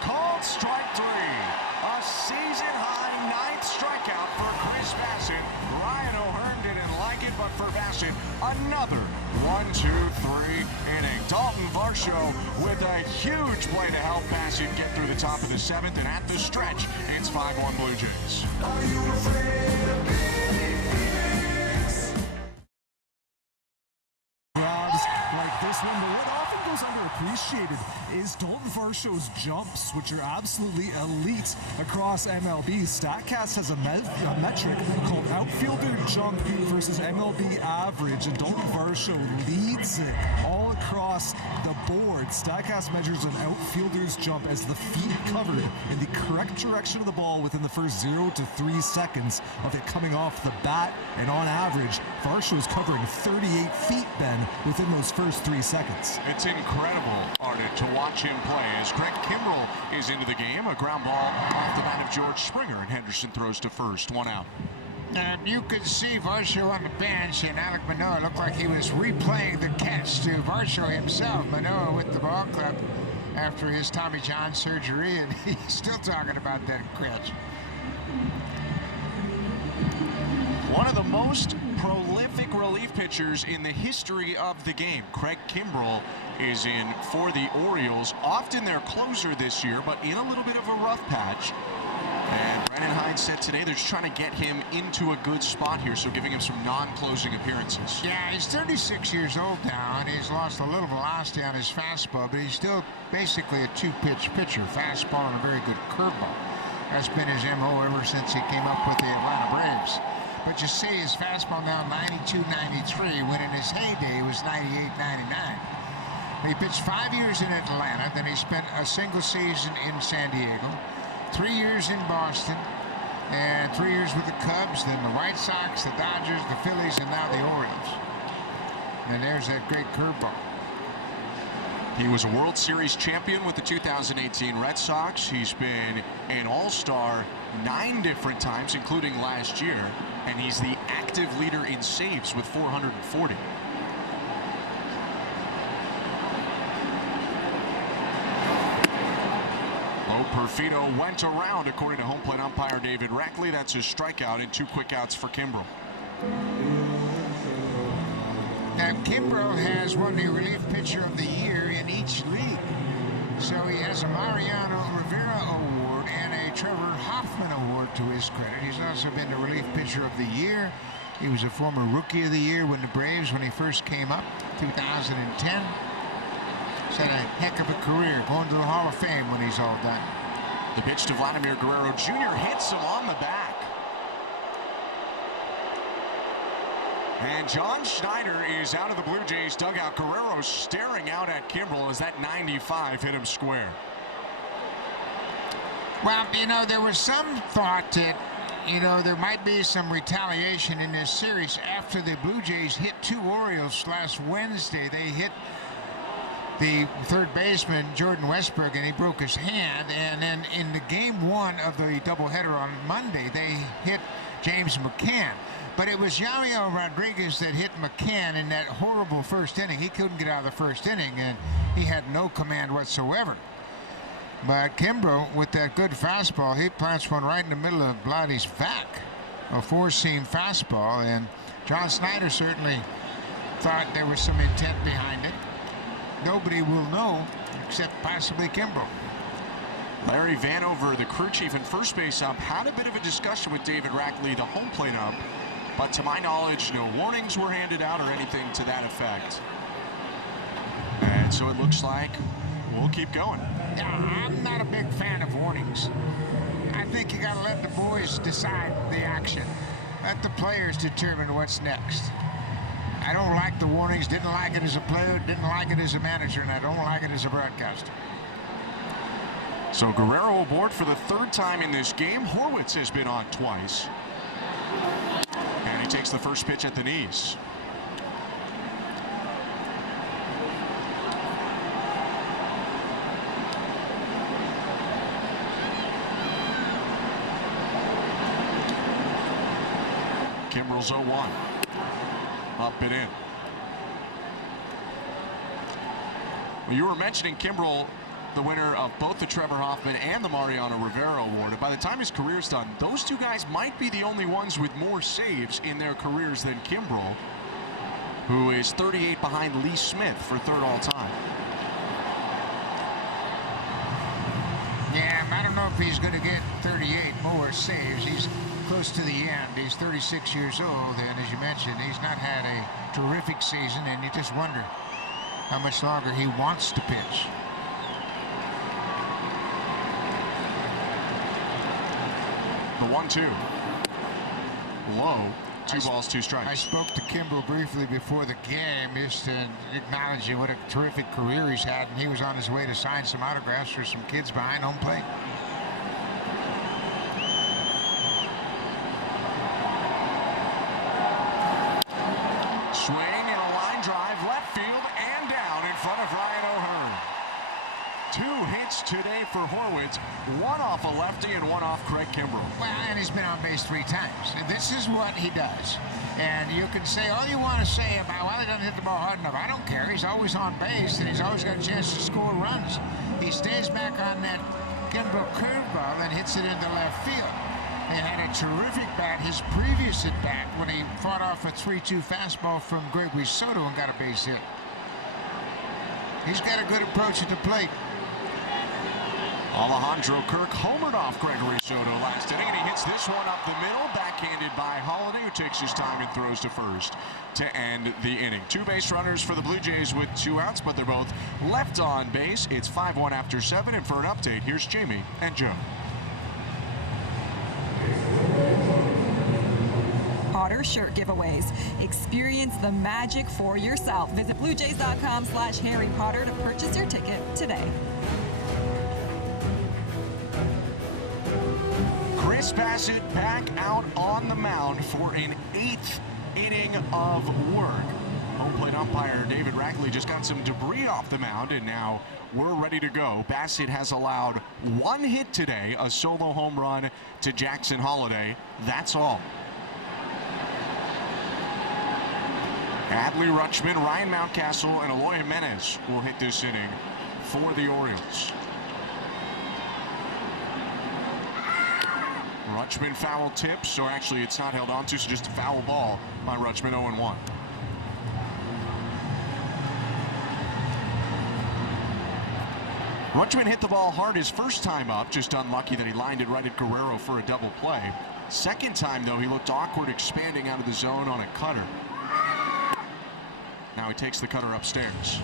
Called strike 3. A season-high 9th strikeout for Chris Bassett. Ryan O'Hearn didn't like it, but for Bassett, another 1-2-3 inning. Dalton Varsho with a huge play to help Bassett get through the top of the 7th, and at the stretch, it's 5-1 Blue Jays. goes underappreciated is Dalton Varsho's jumps, which are absolutely elite across MLB. StatCast has a metric called outfielder jump versus MLB average, and Dalton Varsho leads it all across the board. StatCast measures an outfielder's jump as the feet covered in the correct direction of the ball within the first 0 to 3 seconds of it coming off the bat, and on average, Varsho's covering 38 feet, Ben, within those first 3 seconds. It's incredible, Arnett, to watch him play as Craig Kimbrell is into the game. A ground ball off the bat of George Springer, and Henderson throws to first. 1 out. You could see Varsho on the bench, and Alek Manoah looked like he was replaying the catch to Varsho himself. Manoah with the ball club after his Tommy John surgery, and he's still talking about that catch. One of the most prolific relief pitchers in the history of the game. Craig Kimbrell is in for the Orioles, often their closer this year, but in a little bit of a rough patch. And Brennan Hines said today they're just trying to get him into a good spot here, so giving him some non-closing appearances. Yeah, he's 36 years old now, and he's lost a little velocity on his fastball, but he's still basically a two-pitch pitcher, fastball and a very good curveball. That's been his MO ever since he came up with the Atlanta Braves. But you see his fastball now 92-93, when in his heyday it was 98-99. He pitched 5 years in Atlanta, then he spent a single season in San Diego, 3 years in Boston, and 3 years with the Cubs, then the White Sox, the Dodgers, the Phillies, and now the Orioles. And there's that great curveball. He was a World Series champion with the 2018 Red Sox. He's been an All-Star 9 different times, including last year, and he's the active leader in saves with 440. Perfido went around, according to home plate umpire David Rackley. That's his strikeout and 2 quick outs for Kimbrell. Now, Kimbrell has won the relief pitcher of the year in each league. So he has a Mariano Rivera Award and a Trevor Hoffman Award to his credit. He's also been the relief pitcher of the year. He was a former rookie of the year when the Braves, when he first came up, 2010. He's had a heck of a career, going to the Hall of Fame when he's all done. The pitch to Vladimir Guerrero Jr. hits him on the back. And John Schneider is out of the Blue Jays dugout. Guerrero staring out at Kimbrell as that 95 hit him square. Well, you know, there was some thought that, you know, there might be some retaliation in this series after the Blue Jays hit 2 Orioles last Wednesday. They hit the third baseman, Jordan Westbrook, and he broke his hand. And then in the game 1 of the doubleheader on Monday, they hit James McCann. But it was Yariel Rodriguez that hit McCann in that horrible first inning. He couldn't get out of the first inning, and he had no command whatsoever. But Kimbrell, with that good fastball, he plants one right in the middle of Vladdy's back, a 4-seam fastball. And John Schneider certainly thought there was some intent behind it. Nobody will know except possibly Kimbrell. Larry Vanover, the crew chief and first base ump, had a bit of a discussion with David Rackley, the home plate ump, but to my knowledge, no warnings were handed out or anything to that effect. And so it looks like we'll keep going. Yeah, I'm not a big fan of warnings. I think you got to let the boys decide the action. Let the players determine what's next. I don't like the warnings, didn't like it as a player, didn't like it as a manager, and I don't like it as a broadcaster. So Guerrero aboard for the 3rd time in this game. Horwitz has been on twice. And he takes the first pitch at the knees. Kimbrell's 0-1. Up and in. Well, you were mentioning Kimbrell, the winner of both the Trevor Hoffman and the Mariano Rivera Award. And by the time his career's done, those 2 guys might be the only ones with more saves in their careers than Kimbrell, who is 38 behind Lee Smith for 3rd all-time. Yeah, I don't know if he's going to get 38 more saves. He's close to the end. He's 36 years old, and as you mentioned, he's not had a terrific season, and you just wonder how much longer he wants to pitch. The 1-2. Low. 2 balls, 2 strikes. I spoke to Kimbrel briefly before the game, just acknowledging what a terrific career he's had, and he was on his way to sign some autographs for some kids behind home plate. Swing and a line drive, left field and down in front of Ryan O'Hearn. 2 hits today for Horwitz, 1 off a lefty and 1 off Craig Kimbrel. Well, and he's been on base 3 times. This is what he does. And you can say all you want to say about, well, he doesn't hit the ball hard enough. I don't care. He's always on base, and he's always got a chance to score runs. He stays back on that Kimbrel curveball and hits it into left field. He had a terrific bat, his previous at bat, when he fought off a 3-2 fastball from Gregory Soto and got a base hit. He's got a good approach at the plate. Alejandro Kirk homered off Gregory Soto last inning, and he hits this one up the middle, backhanded by Holiday, who takes his time and throws to first to end the inning. 2 base runners for the Blue Jays with 2 outs, but they're both left on base. It's 5-1 after 7, and for an update, here's Jamie and Joe. Potter shirt giveaways. Experience the magic for yourself. Visit BlueJays.com/Harry Potter to purchase your ticket today. Chris Bassett back out on the mound for an 8th inning of work. Home plate umpire David Rackley just got some debris off the mound, and now we're ready to go. Bassett has allowed 1 hit today, a solo home run to Jackson Holiday. That's all. Adley Rutschman, Ryan Mountcastle, and Eloy Jimenez will hit this inning for the Orioles. Rutschman foul tips, or actually it's not held on to, so just a foul ball by Rutschman, 0-1. Rutschman hit the ball hard his first time up, just unlucky that he lined it right at Guerrero for a double play. Second time, though, he looked awkward expanding out of the zone on a cutter. Now he takes the cutter upstairs.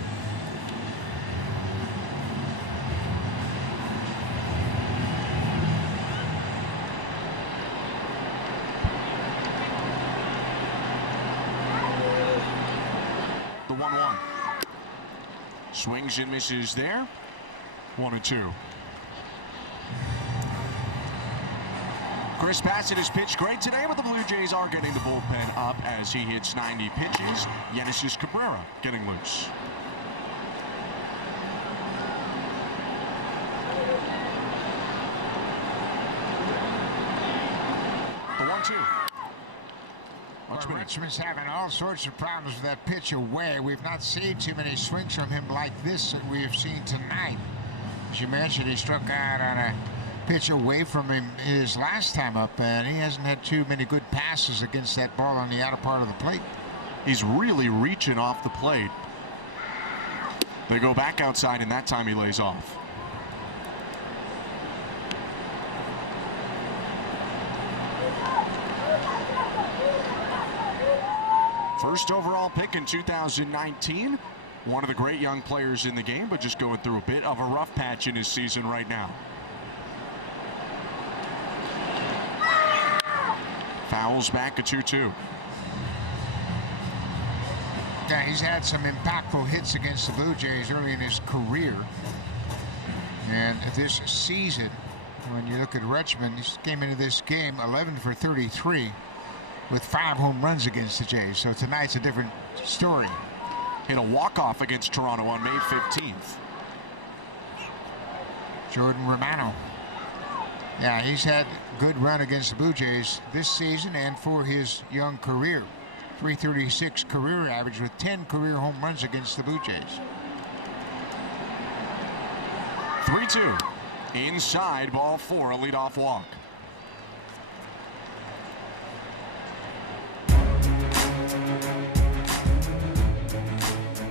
The 1-1. Swings and misses there. 1-2. Chris Bassett has pitched great today, but the Blue Jays are getting the bullpen up as he hits 90 pitches. Yenesis Cabrera getting loose. The 1-2. Rutschman's having all sorts of problems with that pitch away. We've not seen too many swings from him like this that we have seen tonight. As you mentioned, he struck out on a pitch away from him his last time up, and he hasn't had too many good passes against that ball on the outer part of the plate. He's really reaching off the plate. They go back outside, and that time he lays off. First overall pick in 2019. One of the great young players in the game, but just going through a bit of a rough patch in his season right now. Fouls back at 2-2. Yeah, he's had some impactful hits against the Blue Jays early in his career. And this season, when you look at Rutschman, he came into this game 11 for 33 with 5 home runs against the Jays. So tonight's a different story. Hit a walk-off against Toronto on May 15th. Jordan Romano. Yeah, he's had a good run against the Blue Jays this season and for his young career. 336 career average with 10 career home runs against the Blue Jays. 3-2. Inside, ball 4, a leadoff walk.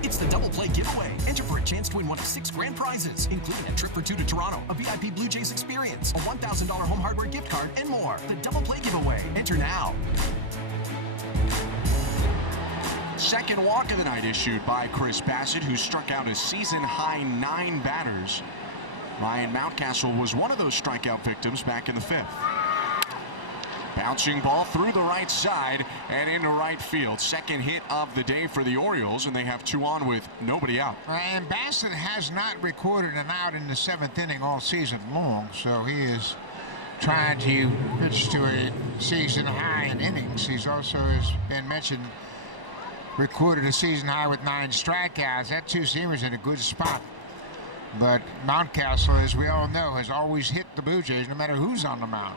It's the double play giveaway. Enter for a chance to win one of 6 grand prizes, including a trip for 2 to Toronto, a VIP Blue Jays experience, a $1,000 home hardware gift card, and more. The double play giveaway. Enter now. Second walk of the night issued by Chris Bassitt, who struck out a season-high 9 batters. Ryan Mountcastle was one of those strikeout victims back in the 5th. Bouncing ball through the right side and into right field. Second hit of the day for the Orioles, and they have 2 on with nobody out. And Bassitt has not recorded an out in the 7th inning all season long, so he is trying to pitch to a season high in innings. He's also, as been mentioned, recorded a season high with 9 strikeouts. That two-seamer's in a good spot. But Mountcastle, as we all know, has always hit the Blue Jays no matter who's on the mound.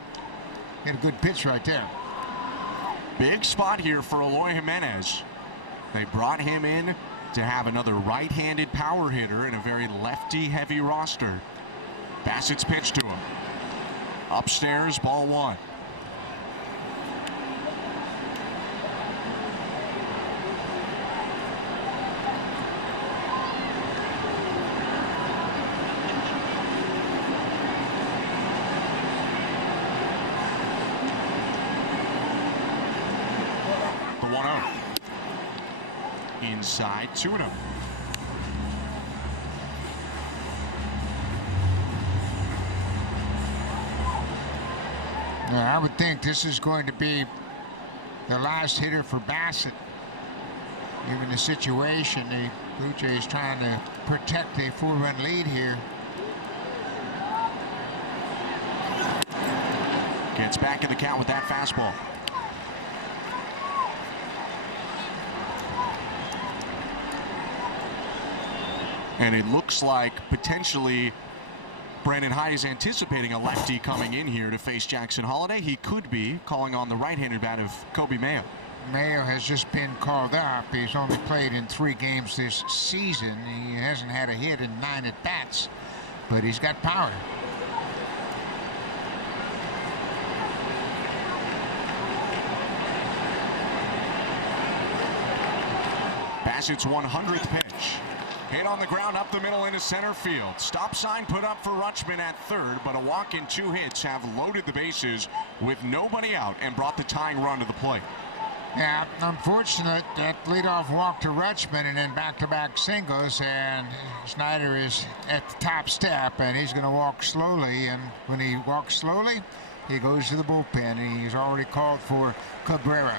Hit a good pitch right there. Big spot here for Eloy Jimenez. They brought him in to have another right-handed power hitter in a very lefty-heavy roster. Bassitt's pitch to him. Upstairs, ball 1. Inside, 2-0. I would think this is going to be the last hitter for Bassitt. Given the situation, the Blue Jays trying to protect a 4-run lead here. Gets back in the count with that fastball. And it looks like potentially Brandon Hyde is anticipating a lefty coming in here to face Jackson Holliday. He could be calling on the right-handed bat of Kobe Mayo. Mayo has just been called up. He's only played in 3 games this season. He hasn't had a hit in 9 at-bats, but he's got power. Bassett's 100th pitch. Hit on the ground up the middle into center field. Stop sign put up for Rutschman at 3rd, but a walk and 2 hits have loaded the bases with nobody out and brought the tying run to the plate. Yeah, unfortunate that leadoff walk to Rutschman and then back-to-back singles, and Snyder is at the top step and he's going to walk slowly, and when he walks slowly he goes to the bullpen, and he's already called for Cabrera.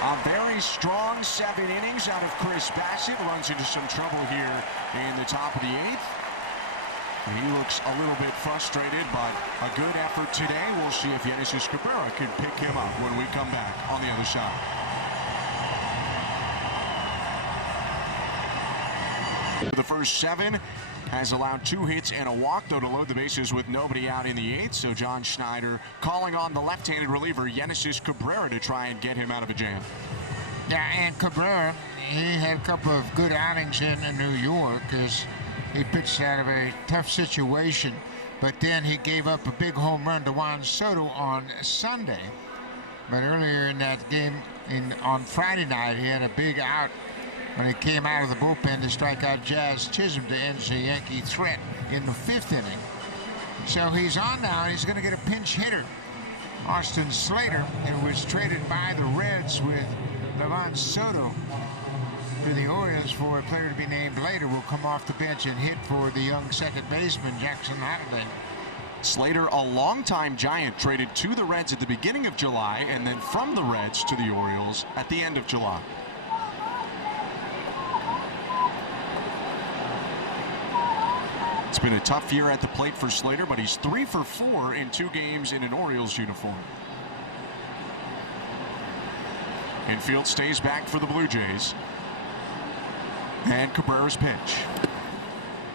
A very strong 7 innings out of Chris Bassitt. Runs into some trouble here in the top of the 8th. He looks a little bit frustrated, but a good effort today. We'll see if Yenisys Cabrera can pick him up when we come back on the other side. The first 7 has allowed 2 hits and a walk, though, to load the bases with nobody out in the 8th. So John Schneider calling on the left-handed reliever Yenisys Cabrera to try and get him out of a jam. Yeah, and Cabrera, he had a couple of good outings in New York as he pitched out of a tough situation, but then he gave up a big home run to Juan Soto on Sunday. But earlier in that game on Friday night, he had a big out when he came out of the bullpen to strike out Jazz Chisholm to end the Yankee threat in the 5th inning. So he's on now, and he's going to get a pinch hitter. Austin Slater, who was traded by the Reds with Juan Soto to the Orioles for a player to be named later, will come off the bench and hit for the young second baseman Jackson Holliday. Slater, a longtime Giant, traded to the Reds at the beginning of July, and then from the Reds to the Orioles at the end of July. It's been a tough year at the plate for Slater, but he's 3 for 4 in 2 games in an Orioles uniform. Infield stays back for the Blue Jays. And Cabrera's pitch.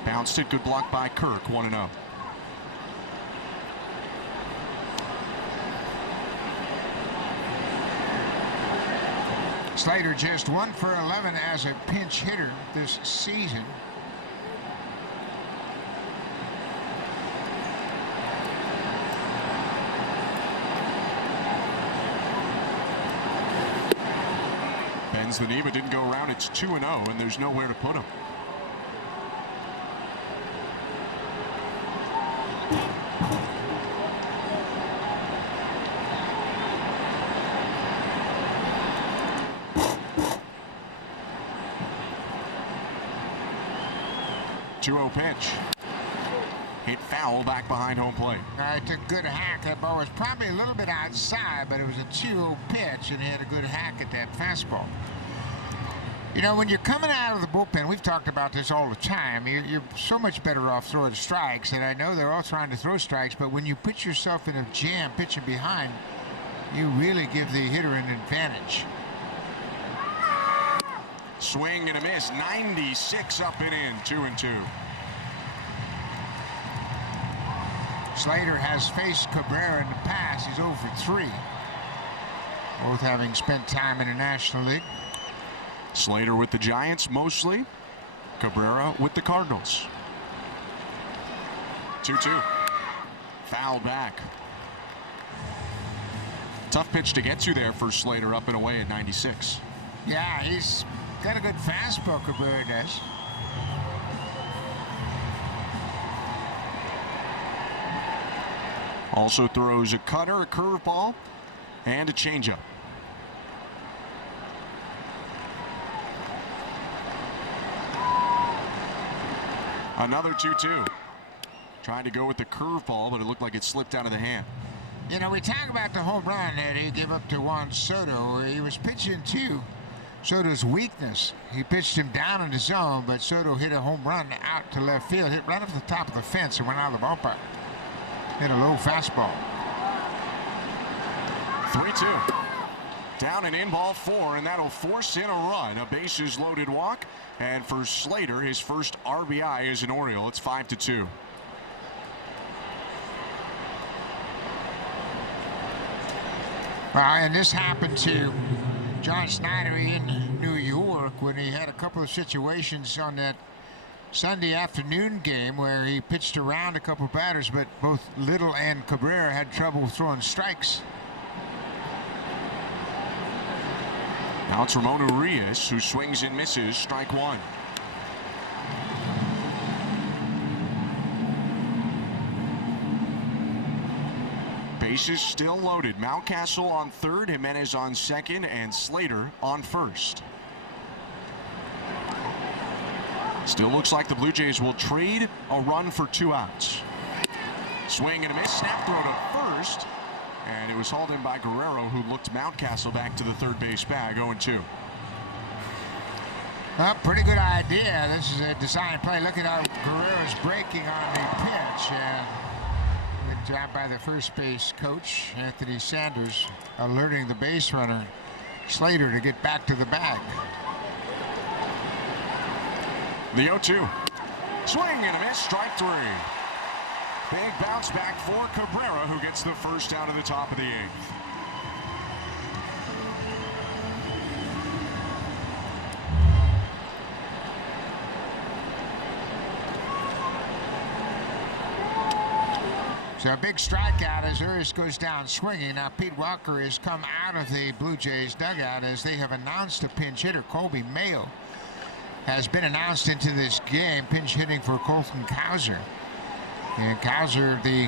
Bounced it, good block by Kirk, 1-0. Slater just 1 for 11 as a pinch hitter this season. Bends the knee, but didn't go around. It's 2-0, and there's nowhere to put him. 2-0 pitch. Hit foul back behind home plate. I took a good hack. That ball was probably a little bit outside, but it was a 2-0 pitch, and he had a good hack at that fastball. You know, when you're coming out of the bullpen, we've talked about this all the time, you're so much better off throwing strikes, and I know they're all trying to throw strikes, but when you put yourself in a jam pitching behind, you really give the hitter an advantage. Swing and a miss. 96 up and in. 2-2. Slater has faced Cabrera in the past. He's 0 for 3. Both having spent time in the National League. Slater with the Giants mostly. Cabrera with the Cardinals. 2-2. Foul back. Tough pitch to get to there for Slater, up and away at 96. Yeah, he's got a good fastball, Cabrera does. Also throws a cutter, a curveball, and a changeup. Another 2-2. Trying to go with the curveball, but it looked like it slipped out of the hand. You know, we talk about the home run that he gave up to Juan Soto. He was pitching to Soto's weakness. He pitched him down in the zone, but Soto hit a home run out to left field, hit right off the top of the fence and went out of the ballpark. Hit a low fastball. 3-2. Down and in, ball 4, and that'll force in a run. A bases loaded walk, and for Slater, his first RBI as an Oriole. It's 5-2. Well, and this happened to John Snyder in New York when he had a couple of situations on that Sunday afternoon game where he pitched around a couple of batters, but both Little and Cabrera had trouble throwing strikes. Now it's Ramon Urias who swings and misses. Strike 1. Bases still loaded. Mountcastle on third, Jimenez on second, and Slater on first. Still looks like the Blue Jays will trade a run for 2 outs. Swing and a miss. Snap throw to first. And it was hauled in by Guerrero, who looked Mountcastle back to the third base bag. 0-2. Well, pretty good idea. This is a design play. Look at how Guerrero's breaking on the pitch. Good job by the first base coach, Anthony Sanders, alerting the base runner, Slater, to get back to the bag. The 0-2. Swing and a miss. Strike 3. Big bounce back for Cabrera, who gets the first out of the top of the 8th. So a big strikeout as Urias goes down swinging. Now Pete Walker has come out of the Blue Jays dugout as they have announced a pinch hitter. Colby Mayo has been announced into this game, pinch hitting for Colton Cowser. And Cowser, the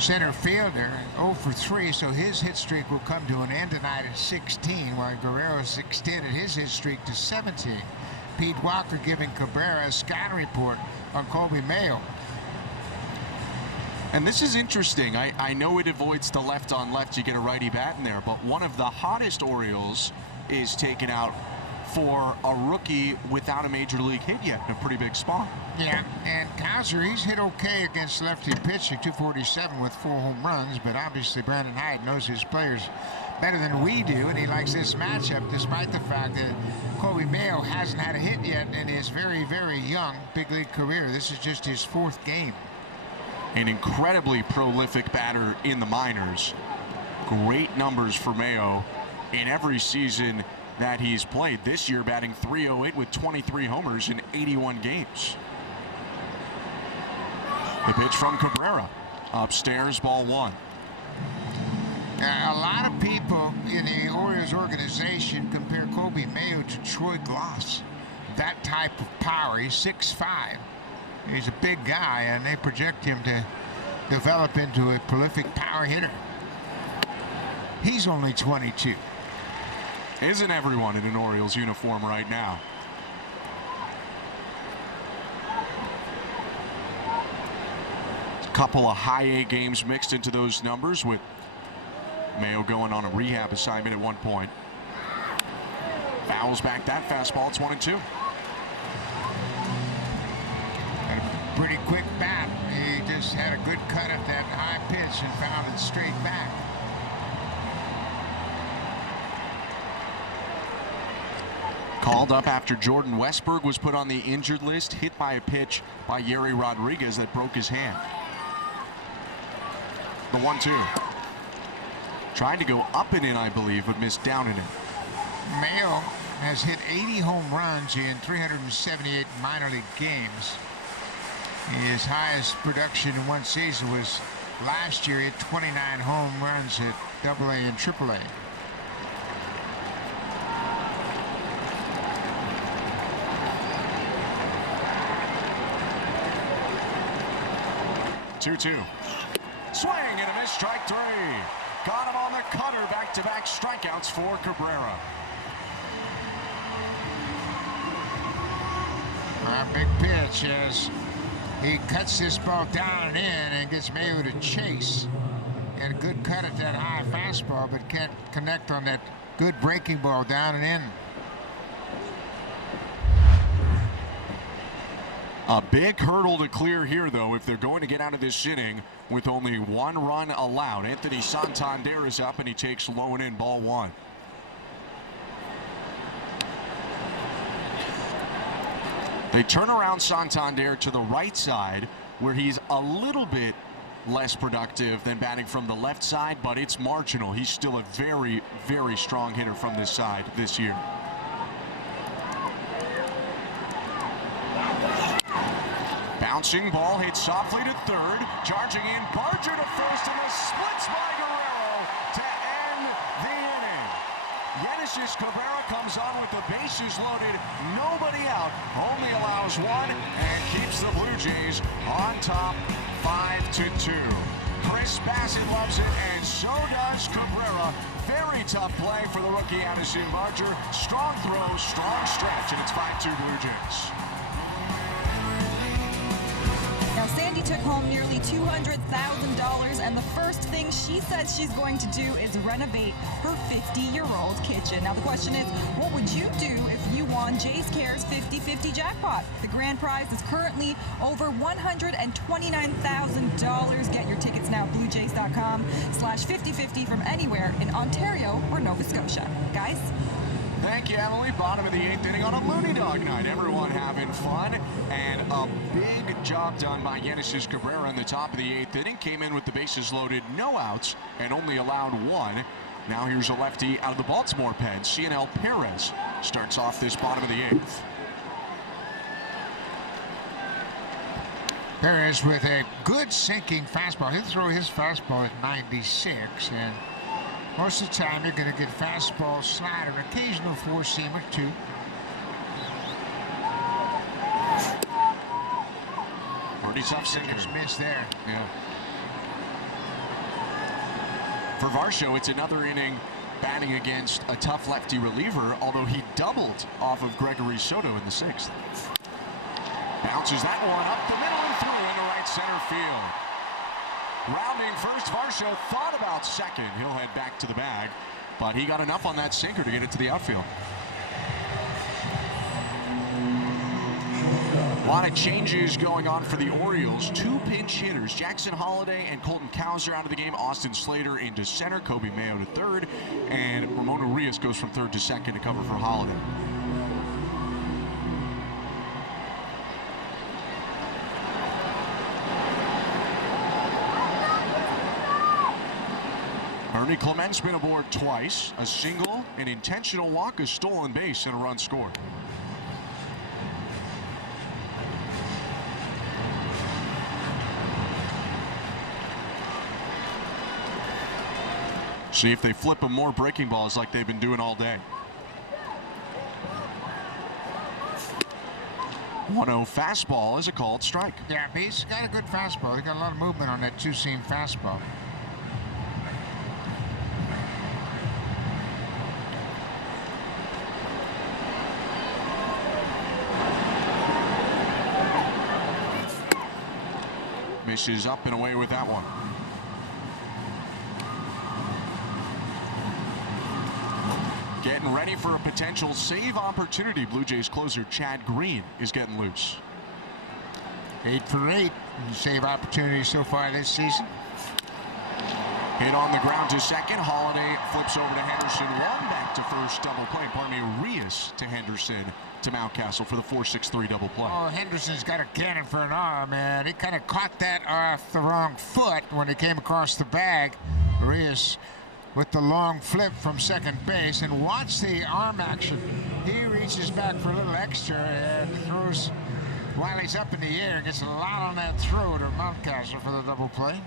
center fielder, 0 for 3, so his hit streak will come to an end tonight at 16, while Guerrero's extended his hit streak to 17. Pete Walker giving Cabrera a scouting report on Colby Mayo. And this is interesting. I know it avoids the left on left, you get a righty bat in there, but one of the hottest Orioles is taken out for a rookie without a major league hit yet in a pretty big spot. Yeah, and Cowser, he's hit okay against lefty pitching, 247 with 4 home runs, but obviously Brandon Hyde knows his players better than we do, and he likes this matchup despite the fact that Colby Mayo hasn't had a hit yet in his very, very young big league career. This is just his 4th game. An incredibly prolific batter in the minors. Great numbers for Mayo in every season that he's played. This year batting .308 with 23 homers in 81 games. The pitch from Cabrera. Upstairs, ball 1. A lot of people in the Orioles organization compare Colby Mayo to Troy Glaus. That type of power. He's 6'5". He's a big guy, and they project him to develop into a prolific power hitter. He's only 22. Isn't everyone in an Orioles uniform right now? Couple of high A games mixed into those numbers, with Mayo going on a rehab assignment at one point. Fouls back that fastball. It's 1-2. Had a pretty quick bat. He just had a good cut at that high pitch and found it straight back. Called up after Jordan Westberg was put on the injured list, hit by a pitch by Yeri Rodriguez that broke his hand. The 1-2. Trying to go up and in, I believe, but missed down and in. Mayo has hit 80 home runs in 378 minor league games. His highest production in one season was last year. He had 29 home runs at AA and AAA. Two. Swing and a miss, strike three. Got him on the cutter, back-to-back strikeouts for Cabrera. A big pitch as he cuts this ball down and in and gets Mayo to chase. And a good cut at that high fastball, but can't connect on that good breaking ball down and in. A big hurdle to clear here, though, if they're going to get out of this inning with only one run allowed. Anthony Santander is up, and he takes low and in, ball one. They turn around Santander to the right side, where he's a little bit less productive than batting from the left side, but it's marginal. He's still a very, very strong hitter from this side this year. Bouncing ball hit softly to third, charging in, Barger to first, and the splits by Guerrero to end the inning. Yenisys Cabrera comes on with the bases loaded, nobody out, only allows one, and keeps the Blue Jays on top 5-2. Chris Bassett loves it, and so does Cabrera. Very tough play for the rookie Addison Barger. Strong throw, strong stretch, and it's 5-2 Blue Jays. Now, Sandy took home nearly $200,000, and the first thing she says she's going to do is renovate her 50-year-old kitchen. Now, the question is, what would you do if you won Jays Cares 50-50 jackpot? The grand prize is currently over $129,000. Get your tickets now at bluejays.com/5050 from anywhere in Ontario or Nova Scotia. Guys? Thank you, Emily. Bottom of the 8th inning on a Looney Dog night. Everyone having fun. And a big job done by Yenisys Cabrera in the top of the 8th inning. Came in with the bases loaded, no outs, and only allowed one. Now here's a lefty out of the Baltimore pen. Cionel Perez starts off this bottom of the 8th. Perez with a good sinking fastball. He'll throw his fastball at 96, and most of the time you're going to get fastball, slider, an occasional four-seamer too. Pretty tough sinker. Just missed there. Yeah. For Varsho, it's another inning batting against a tough lefty reliever, although he doubled off of Gregory Soto in the 6th. Bounces that one up the middle and through into right center field. Rounding first, Varsho thought about second. He'll head back to the bag, but he got enough on that sinker to get it to the outfield. A lot of changes going on for the Orioles. Two pinch hitters, Jackson Holliday and Colton Cowser, out of the game. Austin Slater into center, Kobe Mayo to third, and Ramon Urias goes from third to second to cover for Holliday. Ernie Clement's been aboard twice. A single, an intentional walk, a stolen base, and a run scored. See if they flip him more breaking balls like they've been doing all day. 1-0 fastball is a called strike. Yeah, he's got a good fastball. He got a lot of movement on that two-seam fastball. bases up and away with that one. Getting ready for a potential save opportunity. Blue Jays closer Chad Green is getting loose. 8 for 8 in save opportunities so far this season. Hit on the ground to second. Holiday flips over to Henderson. One back to first, double play. Pardon me, Reyes to Henderson to Mountcastle for the 4-6-3 double play. Oh, Henderson's got a cannon for an arm, and he kind of caught that off the wrong foot when he came across the bag. Reyes with the long flip from second base, and watch the arm action. He reaches back for a little extra and throws while he's up in the air. Gets a lot on that throw to Mountcastle for the double play.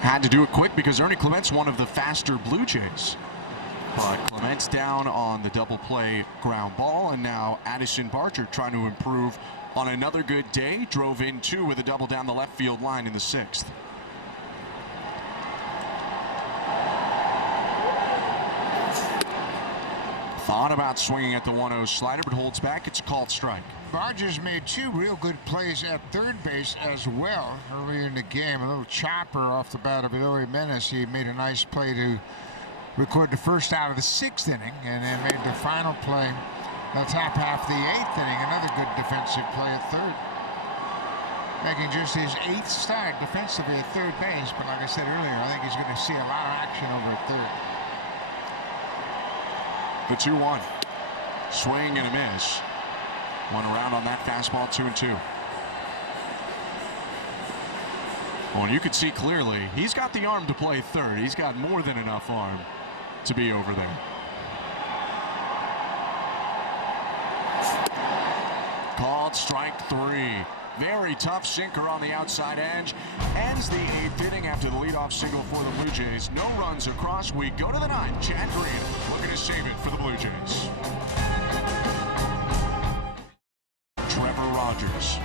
Had to do it quick because Ernie Clement's one of the faster Blue Jays. But Clement's down on the double play ground ball, and now Addison Barger trying to improve on another good day. Drove in 2 with a double down the left field line in the 6th. Thought about swinging at the 1-0 slider, but holds back. It's a called strike. Barger's made 2 real good plays at third base as well earlier in the game. A little chopper off the bat of Eloy Jimenez. He made a nice play to record the first out of the 6th inning, and then made the final play the top half of the 8th inning. Another good defensive play at third. Making just his 8th start defensively at third base, but like I said earlier, I think he's going to see a lot of action over at third. The 2-1. Swing and a miss. One around on that fastball, 2-2. Well, and you can see clearly he's got the arm to play third. He's got more than enough arm to be over there. Called strike 3. Very tough sinker on the outside edge. Ends the 8th inning after the leadoff single for the Blue Jays. No runs across. We go to the 9th. Chad Green looking to save it for the Blue Jays. Trevor Rogers.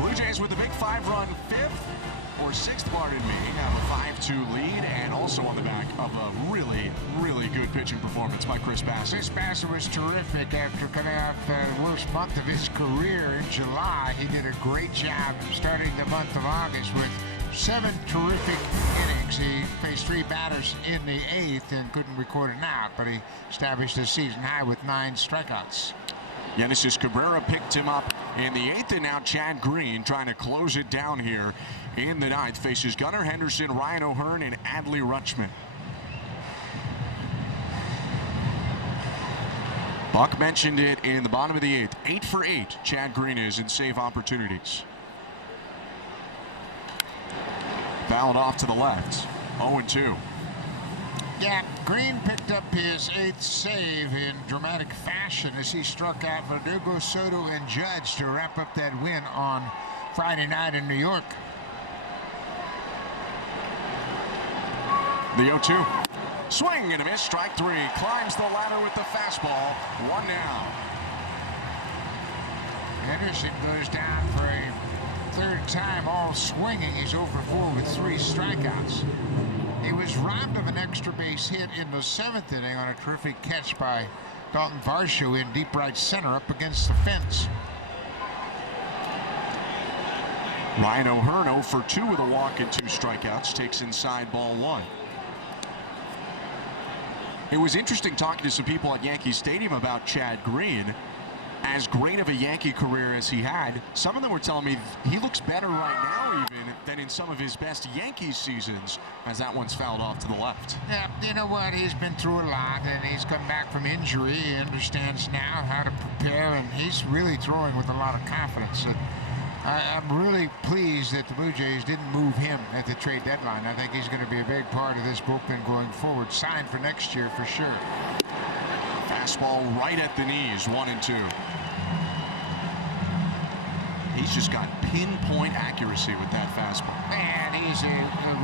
Blue Jays with a big 5-run 5th or 6th, pardon me, have a 5-2 lead, and also on the back of a really, really good pitching performance by Chris Bassett. Chris Bassett was terrific after coming off the worst month of his career in July. He did a great job starting the month of August with 7 terrific innings. He faced 3 batters in the 8th and couldn't record an out, but he established a season high with 9 strikeouts. Genesis Cabrera picked him up in the 8th, and now Chad Green trying to close it down here in the 9th. Faces Gunnar Henderson, Ryan O'Hearn, and Adley Rutschman. Buck mentioned it in the bottom of the 8th. 8 for 8, Chad Green is in save opportunities. Fouled off to the left. 0-2. Yeah, Green picked up his 8th save in dramatic fashion as he struck out Verdugo, Soto, and Judge to wrap up that win on Friday night in New York. The 0-2. Swing and a miss. Strike 3. Climbs the ladder with the fastball. 1 down. Henderson goes down for a 3rd time all swinging. He's over 4 with 3 strikeouts. He was robbed of an extra base hit in the 7th inning on a terrific catch by Dalton Varsho in deep right center up against the fence. Ryan O'Hearn 0 for 2 with a walk and 2 strikeouts. Takes inside ball 1. It was interesting talking to some people at Yankee Stadium about Chad Green. As great of a Yankee career as he had, some of them were telling me he looks better right now even than in some of his best Yankees seasons, as that one's fouled off to the left. Yeah, you know what? He's been through a lot, and he's come back from injury. He understands now how to prepare, and he's really throwing with a lot of confidence. I'm really pleased that the Blue Jays didn't move him at the trade deadline. I think he's going to be a big part of this bullpen going forward. Signed for next year for sure. Fastball right at the knees, 1-2. He's just got pinpoint accuracy with that fastball. Man, he's a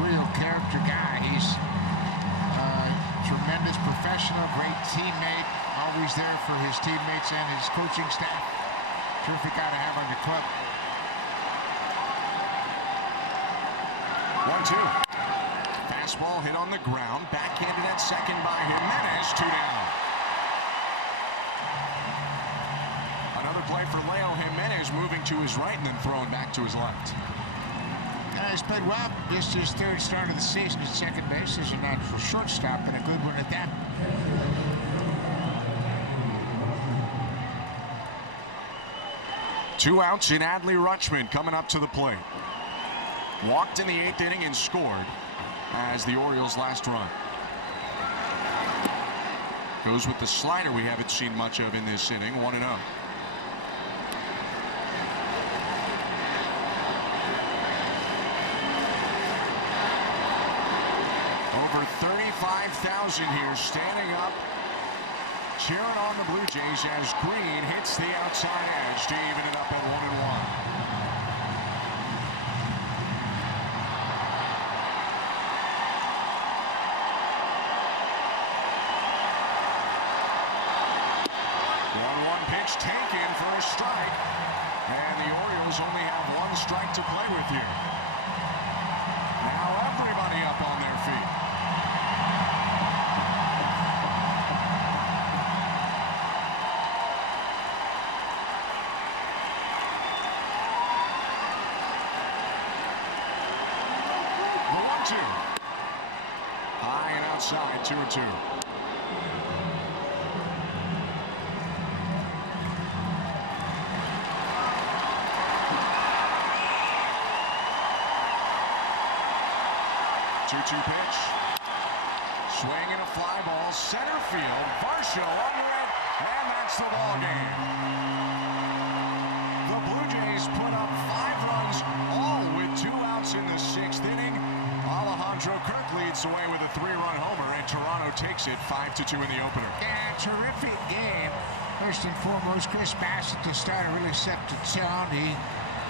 real character guy. He's a tremendous professional, great teammate, always there for his teammates and his coaching staff. Terrific guy to have on the club. 1-2. Fastball hit on the ground, backhanded at second by Jimenez, 2 down. Another play for Leo Jimenez. is moving to his right and then throwing back to his left. He's played well. Just his third start of the season at second base. There's a natural shortstop and a good one at that. 2 outs in Adley Rutschman coming up to the plate. Walked in the 8th inning and scored as the Orioles' last run. Goes with the slider we haven't seen much of in this inning, 1-0. Over 35,000 here standing up, cheering on the Blue Jays as Green hits the outside edge to even it up at 1-1. Pitch taken for a strike, and the Orioles only have 1 strike to play with here. Now everybody up on their feet. The 1-2. High and outside, 2-2. 2-2 pitch. Swing and a fly ball, center field. Varsho under it, and that's the ball game. The Blue Jays put up 5 runs, all with 2 outs in the 6th inning. Alejandro Kirk leads the way with a 3-run homer, and Toronto takes it 5-2 in the opener. Yeah, terrific game. First and foremost, Chris Bassett, the starter, really set the tone. He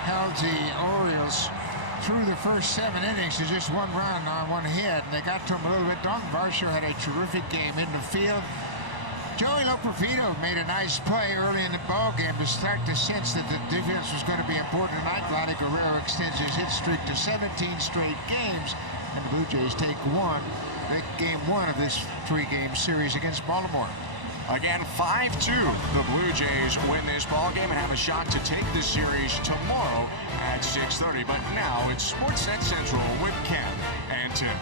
held the Orioles through the first 7 innings to just 1 run on 1 hit, and they got to him a little bit. Don Varsho had a terrific game in the field. Joey Loperfido made a nice play early in the ball game to start to sense that the defense was going to be important tonight. Vladdy Guerrero extends his hit streak to 17 straight games, and the Blue Jays take game 1 of this 3-game series against Baltimore. Again, 5-2. The Blue Jays win this ball game and have a shot to take the series tomorrow at 6:30. But now it's Sportsnet Central with Ken and Tim.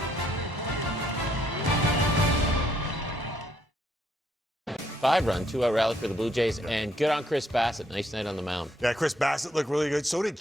Five-run, 2-out rally for the Blue Jays, and good on Chris Bassett. Nice night on the mound. Yeah, Chris Bassett looked really good. So did